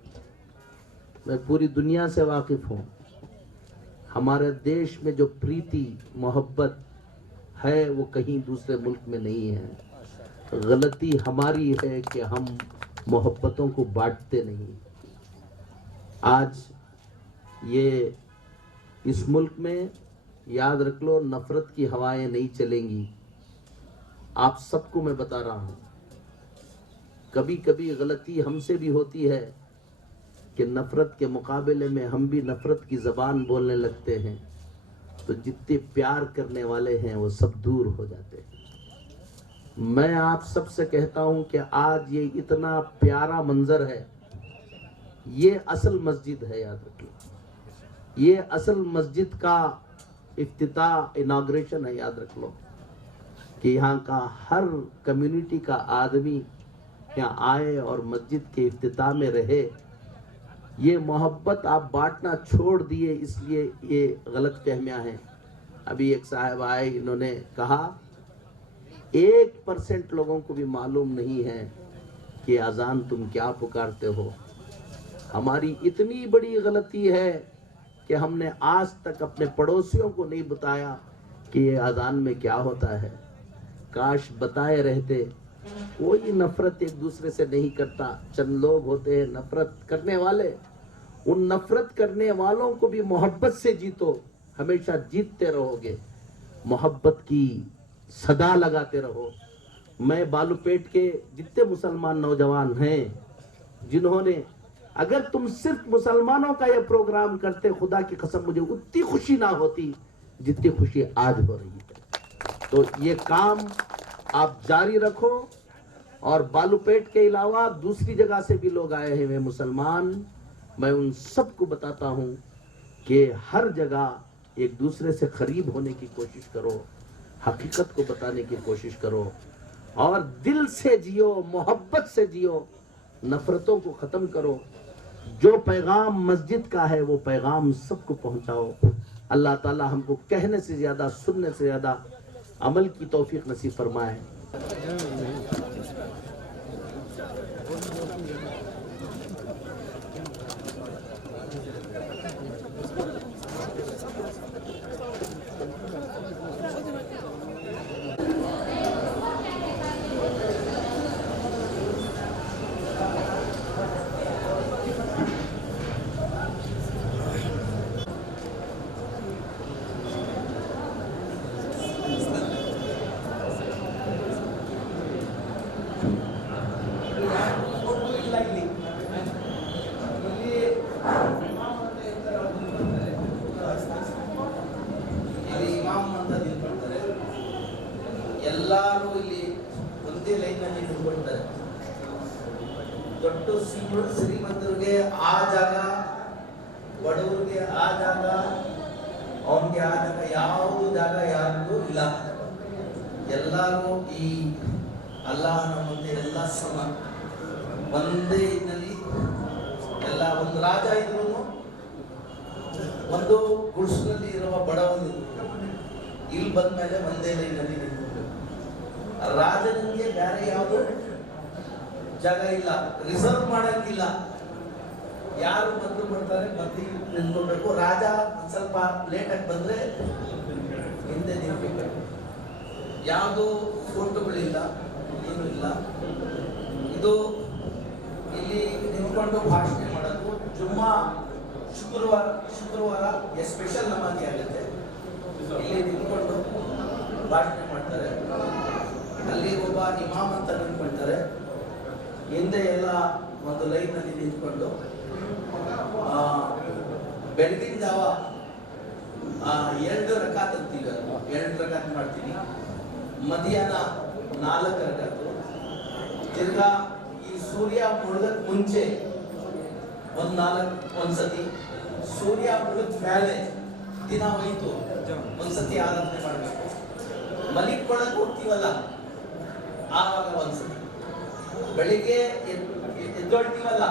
मैं पूरी दुनिया से वाकिफ़ हूँ। हमारे देश में जो प्रीति मोहब्बत है वो कहीं दूसरे मुल्क में नहीं है। गलती हमारी है कि हम मोहब्बतों को बांटते नहीं। आज ये इस मुल्क में याद रख लो, नफ़रत की हवाएं नहीं चलेंगी। आप सबको मैं बता रहा हूँ, कभी कभी गलती हमसे भी होती है कि नफ़रत के मुकाबले में हम भी नफ़रत की ज़बान बोलने लगते हैं, तो जितने प्यार करने वाले हैं वो सब दूर हो जाते हैं। मैं आप सबसे कहता हूँ कि आज ये इतना प्यारा मंजर है, ये असल मस्जिद है, याद रखिए, ये असल मस्जिद का इफ्तिताह, इनाग्रेशन है, याद रख लो कि यहाँ का हर कम्युनिटी का आदमी यहाँ आए और मस्जिद के इफ्तिताह में रहे। ये मोहब्बत आप बांटना छोड़ दिए, इसलिए ये गलत फहमियाँ हैं। अभी एक साहब आए, इन्होंने कहा 1% लोगों को भी मालूम नहीं है कि अजान तुम क्या पुकारते हो। हमारी इतनी बड़ी गलती है कि हमने आज तक अपने पड़ोसियों को नहीं बताया कि ये अजान में क्या होता है। काश बताए रहते। कोई नफरत एक दूसरे से नहीं करता, चंद लोग होते हैं नफरत करने वाले। उन नफरत करने वालों को भी मोहब्बत से जीतो, हमेशा जीतते रहोगे। मोहब्बत की सदा लगाते रहो। मैं बालूपेट के जितने मुसलमान नौजवान हैं, जिन्होंने, अगर तुम सिर्फ मुसलमानों का यह प्रोग्राम करते, खुदा की कसम मुझे उतनी खुशी ना होती जितनी खुशी आज हो रही है। तो ये काम आप जारी रखो। और बालूपेट के अलावा दूसरी जगह से भी लोग आए हैं वे मुसलमान, मैं उन सबको बताता हूँ कि हर जगह एक दूसरे से करीब होने की कोशिश करो, हकीकत को बताने की कोशिश करो और दिल से जियो, मोहब्बत से जियो, नफरतों को ख़त्म करो। जो पैगाम मस्जिद का है वो पैगाम सबको पहुँचाओ। अल्लाह ताला हमको कहने से ज़्यादा, सुनने से ज़्यादा अमल की तौफीक नसीब फरमाए। ಎಲ್ಲರೂ ಇಲ್ಲಿ ಒಂದೇ ಲೈನ್ ನಲ್ಲಿ ನಿಂತ್ಕೊಳ್ತಾರೆ. ದೊಡ್ಡ ಶ್ರೀಮಂತರಿಗೆ ಆ ಜಾಗ, ಬಡವರಿಗೆ ಆ ಜಾಗ, ಅವನಿಗೆ ಆ ಜಾಗ, ಯಾವುದು ಜಾಗ ಯಾರಿಗೂ ಇಲ್ಲ. ಎಲ್ಲರೂ ಈ ಅಲ್ಲಾಹನ ಮುಂದೆ ಎಲ್ಲ ಸಮ, ಒಂದೇ ಇದರಲ್ಲಿ ಎಲ್ಲ. ಒಂದು ರಾಜ ಇದ್ರು, ಒಂದು ಗುಡ್ಸ್ನಲ್ಲಿ ಇರುವ ಬಡವನು ಇಲ್ಲಿ ಬಂದ ಮೇಲೆ ಒಂದೇ ಲೈನಲ್ಲಿ ನಿಂತ್ಕೊಂಡು, ರಾಜನಿಗೆ ಬೇರೆ ಯಾವುದು ಜಾಗ ಇಲ್ಲ, ರಿಸರ್ವ್ ಮಾಡಂಗಿಲ್ಲ. ಯಾರು ಬಂದು ಬರ್ತಾರೆ ಮತ್ತೆ ನಿಂತ್ಕೊಳ್ಬೇಕು. ರಾಜ ಒಂದ್ ಸ್ವಲ್ಪ ಲೇಟ್ ಆಗಿ ಬಂದ್ರೆ ಹಿಂದೆ ನಿಂತ್ಬೇಕು. ಯಾವುದು ಫೋಟೋಗಳಿಲ್ಲ, ಏನು ಇಲ್ಲ. ಇದು ಇಲ್ಲಿ ನಿಂತ್ಕೊಂಡು ಭಾಷಣ ಮಾಡೋದು. ಜುಮ್ಮಾ ಶುಕ್ರವಾರ ಸ್ಪೆಷಲ್ ನಮಾಜಿ ಆಗುತ್ತೆ. ಇಲ್ಲಿ ನಿಂತ್ಕೊಂಡು ಭಾಷಣ ಮಾಡ್ತಾರೆ. ಅಲ್ಲಿ ಒಬ್ಬ ಇಮಾಮ್ ಅಂತ ನಿಂತ್ಕೊಳ್ತಾರೆ. ಹಿಂದೆ ಎಲ್ಲ ಒಂದು ಲೈನ್ ಅಲ್ಲಿ ನಿಂತ್ಕೊಂಡು ಬೆಳಗಿನ ಜಾವ 2 ರಕಾತ್ ಅಂತೀವಿ, 2 ರಕಾತ್ ಮಾಡ್ತೀವಿ. ಮಧ್ಯಾಹ್ನ 4 ರಕಾತು. ತಿರ್ಗಾ ಈ ಸೂರ್ಯ ಮುಳುಗಕ್ ಮುಂಚೆ ಒಂದ್ಸತಿ, ಸೂರ್ಯ ಮುಳುಗ್ ಮೇಲೆ ದಿನ ಹೋಯ್ತು ಒಂದ್ಸತಿ ಆರಾಧನೆ ಮಾಡ್ಬೇಕು. ಮಲಿಕೊಳಕ್ ಹೋಗ್ತೀವಲ್ಲ ಆವಾಗ ಒಂದ್ಸತಿ, ಬೆಳಿಗ್ಗೆ ಎದ್ದೊಳ್ತೀವಲ್ಲ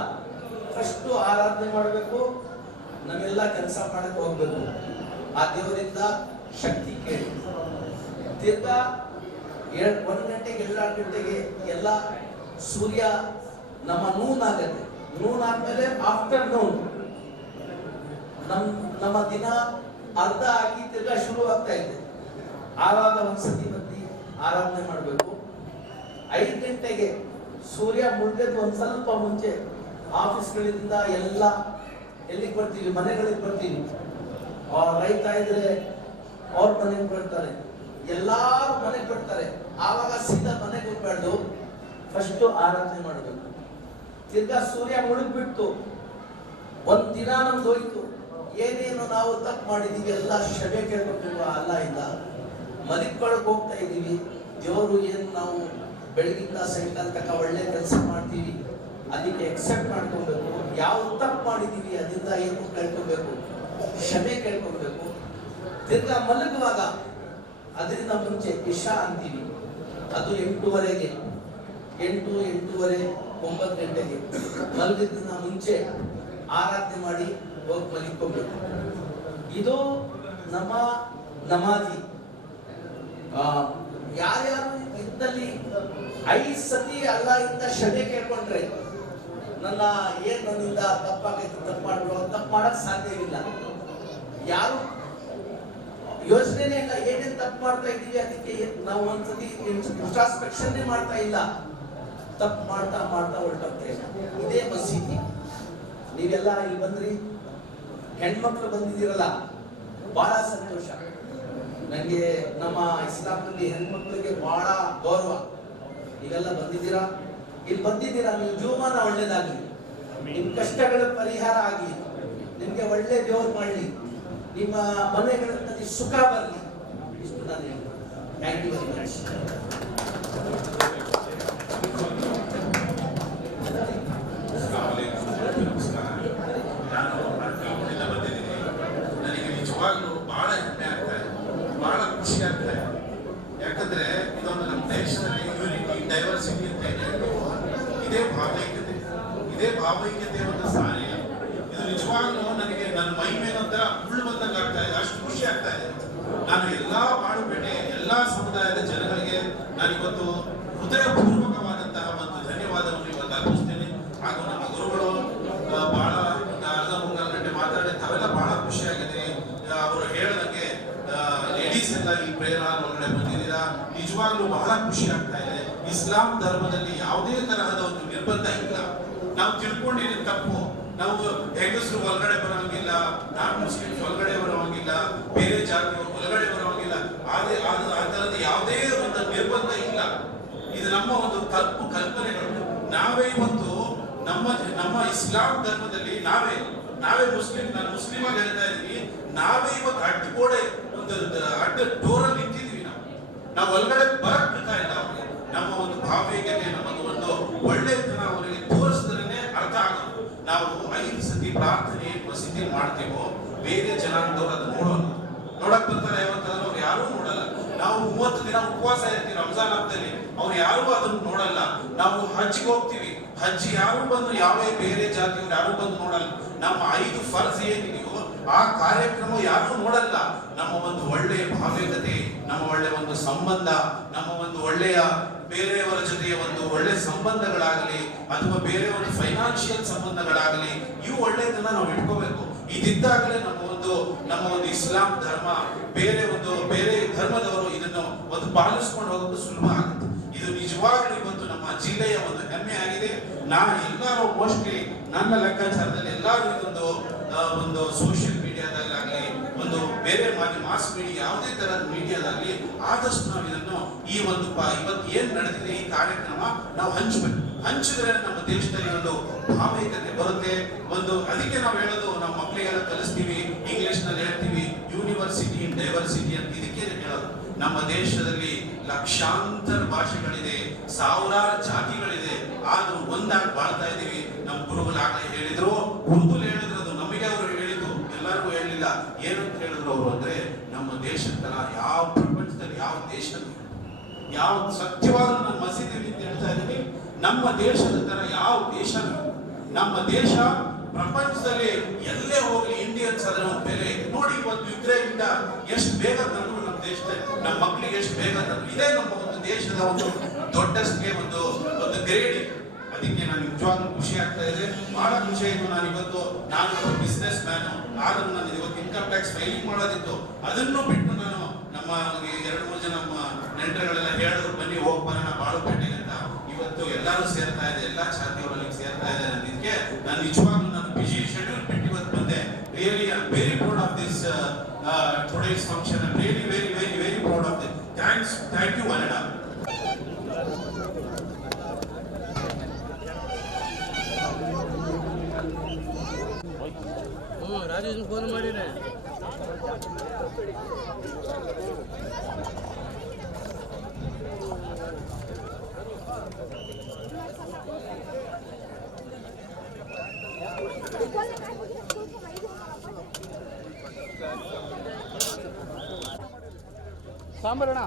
ಫಸ್ಟ್ ಆರಾಧನೆ ಮಾಡಬೇಕು. ನಾವೆಲ್ಲ ಕೆಲಸ ಮಾಡಕ್ ಹೋಗ್ಬೇಕು. ಆ ದೇವರಿಂದ ಶಕ್ತಿ ಕೇಳಿ. ತಿರ್ಗಾ 1 ಗಂಟೆಗೆ 2 ಗಂಟೆಗೆ ಎಲ್ಲ ಸೂರ್ಯ ನಮ್ಮ ನೂನ್ ಆಗತ್ತೆ. ನೂನ್ ಆದ್ಮೇಲೆ ಆಫ್ಟರ್ನೂನ್ ನಮ್ಮ ದಿನ ಅರ್ಧ ಆಗಿ ತಿರ್ಗಾ ಶುರು ಆಗ್ತಾ ಇದೆ. ಆವಾಗ ಒಂದ್ಸತಿ ಬಂದು ಆರಾಧನೆ ಮಾಡಬೇಕು. 5 ಗಂಟೆಗೆ ಸೂರ್ಯ ಮುಳುಗದ ಒಂದ್ ಸ್ವಲ್ಪ ಮುಂಚೆ ಆಫೀಸ್ಗಳಿಂದ ಎಲ್ಲ ಎಲ್ಲಿಗೆ ಬರ್ತೀವಿ, ಮನೆಗಳಿಗೆ ಬರ್ತೀವಿ. ರೈತ ಇದ್ರೆ ಅವ್ರ ಮನೆಗೆ ಬರ್ತಾರೆ, ಎಲ್ಲಾರು ಮನೆಗೆ ಬರ್ತಾರೆ. ಆವಾಗ ಸೀದಾ ಮನೆಗೆ ಹೋಗ್ಬಾರ್ದು, ಫಸ್ಟ್ ಆರಾಧನೆ ಮಾಡಬೇಕು. ತಿರ್ಗಾ ಸೂರ್ಯ ಮುಳುಗ್ಬಿಟ್ಟು ಒಂದ್ ದಿನ ನಮ್ದು ಹೋಯ್ತು. ಏನೇನು ನಾವು ತಪ್ಪು ಮಾಡಿದೀವಿ ಎಲ್ಲ ಕ್ಷಮೆ ಕೇಳ್ಬೇಕು. ಅಲ್ಲ ಇಲ್ಲ ಮಲಿಕೊಳಕ್ ಹೋಗ್ತಾ ಇದೀವಿ. ದೇವರು ಏನು ನಾವು ಬೆಳಗಿಂದ ಸಾಯಂಕಾಲ ತನಕ ಒಳ್ಳೆ ಕೆಲಸ ಮಾಡ್ತೀವಿ, ಅದಕ್ಕೆ ಎಕ್ಸೆಪ್ಟ್ ಮಾಡ್ಕೊಬೇಕು. ಯಾವ ತಪ್ಪು ಮಾಡಿದೀವಿ ಅದರಿಂದ ಏನು ಕೇಳ್ಕೊಬೇಕು, ಕ್ಷಮೆ ಕೇಳ್ಕೊಬೇಕು. ತಿರ್ಗಾ ಮಲಗುವಾಗ ಅದರಿಂದ ಮುಂಚೆ ಇಶಾ ಅಂತೀವಿ, ಅದು 8:30ಗೆ, 8:30 9 ಗಂಟೆಗೆ ಮಲಗಿದ್ರಿಂದ ಮುಂಚೆ ಆರಾಧನೆ ಮಾಡಿ ಹೋಗಿ ಮಲಿಕೊಬೇಕು. ಇದು ನಮ್ಮ ನಮಾಜಿ. ಯಾರ್ಯಾರು ಇದ್ದಲ್ಲಿ 5 ಸತಿ ಅಲ್ಲ ಇಂದ ಕ್ಷಮೆ ಕೇಳ್ಕೊಂಡ್ರೆ ನನ್ನಿಂದ ತಪ್ಪಾಗೈತೆ, ತಪ್ಪು ಮಾಡಕ್ ಸಾಧ್ಯವಿಲ್ಲ. ಯಾರು ಯೋಚನೆ ಇಲ್ಲ, ಏನೇನ್ ತಪ್ಪು ಮಾಡ್ತಾ ಇದೀವಿ ಅದಕ್ಕೆ ನಾವು ಒಂದ್ಸತಿ ಇಂಟ್ರಾಸ್ಪೆಕ್ಷನ್ ಮಾಡ್ತಾ ಇಲ್ಲ. ತಪ್ಪು ಮಾಡ್ತಾ ಹೊರಟೋಗ್ತೇವೆ. ಇದೇ ಮಸೀದಿ. ನೀವೆಲ್ಲ ಇಲ್ಲಿ ಬಂದ್ರಿ, ಹೆಣ್ಮಕ್ಳು ಬಂದಿದ್ದೀರಲ್ಲ, ಬಹಳ ಸಂತೋಷ. ನನಗೆ ನಮ್ಮ ಇಸ್ಲಾಂನಲ್ಲಿ ಹೆಣ್ಮಕ್ಳಿಗೆ ಬಹಳ ಗೌರವ. ನೀವೆಲ್ಲ ಬಂದಿದ್ದೀರಾ, ಇಲ್ಲಿ ಬಂದಿದ್ದೀರಾ. ನೀವು ಜೀವಮಾನ ಒಳ್ಳೇದಾಗ್ಲಿ, ನಿಮ್ ಕಷ್ಟಗಳ ಪರಿಹಾರ ಆಗ್ಲಿ, ನಿಮ್ಗೆ ಒಳ್ಳೆ ದೇವರು ಮಾಡ್ಲಿ, ನಿಮ್ಮ ಮನೆಗಳಲ್ಲಿ ಸುಖ ಬರಲಿ. ಇಷ್ಟು ನಾನು ಹೇಳ್ತೀನಿ. Thank you very much. ನನಗೆ ನಿಜವಾಗ್ಲೂ ಬಹಳ ಹೆಮ್ಮೆ ಆಗ್ತಾ ಇದೆ, ಬಹಳ ಖುಷಿ ಆಗ್ತಾ ಇದೆ. ಯಾಕಂದ್ರೆ ಇದೊಂದು ನಮ್ಮ ದೇಶದಲ್ಲಿ ಯೂನಿಟಿ ಡೈವರ್ಸಿಟಿ ಅಂತ ಏನು ಹೇಳ್ತೀವಿ, ಇದೇ ಭಾವೈಕ್ಯತೆ ಒಂದು ಸಾರಿ. ಇದು ನಿಜವಾಗ್ಲೂ ನನಗೆ ನನ್ನ ಮೈ ಮೇಲೆ ಒಂಥರ ಮುಳ್ಳು ಬಂದಂಗೆ ಆಗ್ತಾ ಇದೆ, ಅಷ್ಟು ಖುಷಿ ಆಗ್ತಾ ಇದೆ. ನಾನು ಎಲ್ಲಾ ಬಾಳುಬೇಟೆ ಎಲ್ಲಾ ಸಮುದಾಯದ ಜನಗಳಿಗೆ ನಾನಿವತ್ತು ಹೃದಯಪೂರ್ವಕವಾದಂತಹ ಒಂದು ಧನ್ಯವಾದವನ್ನು ಇವತ್ತು ಅರ್ಪಿಸ್ತೇನೆ. ಹಾಗೂ ನಮ್ಮ ಗುರುಗಳು ಬಹಳ ಅರ್ಧ ಮುಕ್ಕಾಲು ಗಂಟೆ ಮಾತಾಡಿ ತಾವೆಲ್ಲ ಬಹಳ ಖುಷಿಯಾಗಿದೆ. ಅವರು ಹೇಳದಂಗೆ ಲೇಡೀಸ್ ಎಲ್ಲ ಈ ಪ್ರೇರಣಾ ಒಳಗಡೆ ಬಂದಿದ್ದೀರಾ, ನಿಜವಾಗ್ಲೂ ಬಹಳ ಖುಷಿ ಆಗ್ತಾ ಇದೆ. ಇಸ್ಲಾಂ ಧರ್ಮದಲ್ಲಿ ಯಾವುದೇ ತರಹದ ಒಂದು ನಿರ್ಬಂಧ ಇಲ್ಲ. ನಾವು ತಿಳ್ಕೊಂಡಿದ್ದು ತಪ್ಪು. ನಾವು ಹೆಂಗಸರು ಒಳಗಡೆ ಬರೋಂಗಿಲ್ಲ, ನಾನ್ ಮುಸ್ಲಿಮ್ಸ್ ಒಳಗಡೆ ಬರೋಂಗಿಲ್ಲ, ಬೇರೆ ಜಾತಿಯವರು ಒಳಗಡೆ ಬರೋಂಗಿಲ್ಲ. ಆ ತರದ ಯಾವುದೇ ಒಂದು ನಿರ್ಬಂಧ ಇಲ್ಲ. ಇದು ನಮ್ಮ ಒಂದು ತಪ್ಪು ಕಲ್ಪನೆಗಳು. ನಾವೇ ಇವತ್ತು ನಮ್ಮ ಇಸ್ಲಾಂ ಧರ್ಮದಲ್ಲಿ ನಾವೇ ಮುಸ್ಲಿಂ, ನಾನು ಮುಸ್ಲಿಂ ಆಗಿ ಹೇಳ್ತಾ ಇದ್ದೀನಿ, ನಾವೇ ಇವತ್ತು ಅಡ್ಡಗೋಡೆ ಒಂದು ಅಡ್ಡ ಡೋರಲ್ಲಿ ನಿಂತಿದ್ವಿ. ನಾವು ಒಳಗಡೆ ಬರಕ್ ಬಿಡ್ತಾ ಇಲ್ಲ. ಅವ್ರಿಗೆ ನಮ್ಮ ಒಂದು ಭಾವೈಕ್ಯತೆ, ನಮ್ಮ ಒಂದು ಒಳ್ಳೆತನ ಅವರಿಗೆ ತೋರಿಸಿದ್ರೆ ನಾವು 5 ಸತಿ ಪ್ರಾರ್ಥನೆ ಮಸೀದಿ ಮಾಡ್ತೀವೋ ಬೇರೆ ಜನಾಂಗದವ್ರು ಅದು ನೋಡಕ್ ಬರ್ತಾರೆ. ಯಾವತ್ತಾದ್ರೂ ಅವ್ರು ಯಾರು ನೋಡಲ್ಲ. ನಾವು 30 ದಿನ ಉಪವಾಸ ಇರ್ತೀವಿ ರಂಜಾನ್ ಹಬ್ಬದಲ್ಲಿ, ಅವ್ರು ಯಾರು ಅದನ್ನು ನೋಡಲ್ಲ. ನಾವು ಹಜ್ಗೆ ಹೋಗ್ತೀವಿ, ಹಜ್ ಯಾರು ಬಂದು ಯಾವೇ ಬೇರೆ ಜಾತಿಯವ್ರು ಯಾರು ಬಂದು ನೋಡಲ್ಲ. ನಮ್ಮ 5 ಫರ್ಜ್ ಏನಿದೆಯೋ ಆ ಕಾರ್ಯಕ್ರಮ ಯಾರು ನೋಡಲ್ಲ. ನಮ್ಮ ಒಂದು ಒಳ್ಳೆಯ ಭಾವ್ಯತೆ, ನಮ್ಮ ಒಳ್ಳೆಯ ಒಂದು ಸಂಬಂಧ, ನಮ್ಮ ಒಂದು ಒಳ್ಳೆಯ ಬೇರೆಯವರ ಜೊತೆಯ ಒಂದು ಒಳ್ಳೆ ಸಂಬಂಧಗಳಾಗಲಿ ಅಥವಾ ಬೇರೆ ಒಂದು ಫೈನಾನ್ಷಿಯಲ್ ಸಂಬಂಧಗಳಾಗಲಿ, ಇವು ಒಳ್ಳೆಯದನ್ನ ನಾವು ಇಟ್ಕೋಬೇಕು. ಇದಿದ್ದಾಗಲೇ ನಮ್ಮ ಒಂದು ಇಸ್ಲಾಂ ಧರ್ಮ ಬೇರೆ ಧರ್ಮದವರು ಇದನ್ನು ಒಂದು ಪಾಲಿಸ್ಕೊಂಡು ಹೋಗೋದು ಸುಲಭ ಆಗುತ್ತೆ. ಇದು ನಿಜವಾಗ್ಲೂ ಇವತ್ತು ನಮ್ಮ ಜಿಲ್ಲೆಯ ಒಂದು ಹೆಮ್ಮೆ ಆಗಿದೆ. ಎಲ್ಲರೂ ಮೋಸ್ಟ್ಲಿ ನನ್ನ ಲೆಕ್ಕಾಚಾರದಲ್ಲಿ ಎಲ್ಲರೂ ಒಂದು ಸೋಷಿಯಲ್ ಮೀಡಿಯಾದಾಗಲಿ ಒಂದು ಬೇರೆ ಮಾಸ್ ಮೀಡಿಯಾ ಯಾವುದೇ ತರಹದ ಮೀಡಿಯಾದಾಗಲಿ ಆದಷ್ಟು ನಾವು ಇದನ್ನು ಈ ಒಂದು ಇವತ್ತು ಏನ್ ನಡೆದಿದೆ ಈ ಕಾರ್ಯಕ್ರಮ ನಾವು ಹಂಚಿದ್ರೆ ನಮ್ಮ ದೇಶದಲ್ಲಿ ಒಂದು ಭಾವೈಕ್ಯತೆ ಬರುತ್ತೆ. ಅದಕ್ಕೆ ನಾವು ಹೇಳೋದು ನಮ್ಮ ಮಕ್ಕಳಿಗೆಲ್ಲ ಕಲಿಸ್ತೀವಿ, ಇಂಗ್ಲಿಷ್ ನಲ್ಲಿ ಹೇಳ್ತೀವಿ ಯೂನಿವರ್ಸಿಟಿ ಇನ್ ಡೈವರ್ಸಿಟಿ ಅಂತ. ಇದಕ್ಕೆ ಹೇಳೋದು ನಮ್ಮ ದೇಶದಲ್ಲಿ ಲಕ್ಷಾಂತರ ಭಾಷೆಗಳಿದೆ, ಸಾವಿರಾರು ಜಾತಿಗಳಿದೆ, ಆದ್ರೂ ಒಂದಾಗಿ ಬಾಳ್ತಾ ಇದೀವಿ. ನಮ್ಮ ಗುರುಗಳಾಗಲೇ ಹೇಳಿದ್ರು, ಉರ್ದುಲ್ ಹೇಳಿದ್ರು, ಅದು ನಮಗೆ ಅವರು ಹೇಳಿದ್ದು, ಎಲ್ಲರಿಗೂ ಹೇಳಲಿಲ್ಲ. ಏನಂತ ಹೇಳಿದ್ರು ಅವರು ಅಂದ್ರೆ, ನಮ್ಮ ದೇಶದ ತರ ಯಾವ ಪ್ರಪಂಚದಲ್ಲಿ ಯಾವ ದೇಶದಲ್ಲಿ ಯಾವ ಸತ್ಯವಾದ ನಾನು ಮಸೀದಿ ಅಂತ ಹೇಳ್ತಾ ಇದ್ದೀನಿ, ನಮ್ಮ ದೇಶದ ತರ ಯಾವ ದೇಶ, ನಮ್ಮ ದೇಶ ಪ್ರಪಂಚದಲ್ಲಿ ಎಲ್ಲೇ ಹೋಗ್ಲಿ ಇಂಡಿಯನ್ಸ್ ಅದರ ಒಂದು ಬೆಲೆ ನೋಡಿ. ಇವತ್ತು ಯುಕ್ರೇನ್ನಿಂದ ಎಷ್ಟು ಬೇಗ ತಂದ್ರು ನಮ್ಮ ದೇಶದಲ್ಲಿ, ನಮ್ಮ ಮಕ್ಕಳಿಗೆ ಎಷ್ಟು ಬೇಗ ತಂದ್ರು. ಇದೇ ನಮ್ಮ ಒಂದು ದೇಶದ ಒಂದು ದೊಡ್ಡಸ್ಗೆ ಒಂದು ಗ್ರೇಡಿಂಗ್. ಅದಕ್ಕೆ ನಾನು ನಿಜವಾಗ್ಲೂ ಖುಷಿ ಆಗ್ತಾ ಇದೆ, ಬಹಳ ಖುಷಿ ಆಯ್ತು. ನಾನು ಬಿಸ್ನೆಸ್ ಮ್ಯಾನ್, ಆದ್ರೂ ನಾನು ಇವತ್ತು ಇನ್ಕಮ್ ಟ್ಯಾಕ್ಸ್ ಫೈಲಿಂಗ್ ಮಾಡೋದಿತ್ತು, ಅದನ್ನು ಬಿಟ್ಟು ನಾನು ನಮ್ಮ 2-3 ಜನ ನಮ್ಮ ನೆಂಟರುಗಳೆಲ್ಲ ಹೇಳಿದ್ರು ಬನ್ನಿ ಹೋಗಿ ಬರೋಣ ಬಾಳುಪೇಟೆಗೆ ಅಂತ. ಇವತ್ತು ಎಲ್ಲರೂ ಸೇರ್ತಾ ಇದೆ, ಎಲ್ಲಾ ಜಾತಿಯವರಲ್ಲಿ ಸೇರ್ತಾ ಇದೆ. ಇದಕ್ಕೆ ನಾನು ನಿಜವಾಗ್ಲೂ ನಾನು ಬಿಸಿ ಶೆಡ್ಯೂಲ್ ಬಿಟ್ಟು ಇವತ್ತು ಬಂದೆ. Really I am very proud of this today's function. I'm really very proud of it. Thank you one and all. Rajesh phone ಮಾಡಿದ್ರೆ ಸಾಂಬಾರಣ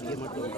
ಅಡುಗೆ ಮಾಡ್ಕೊಂಡು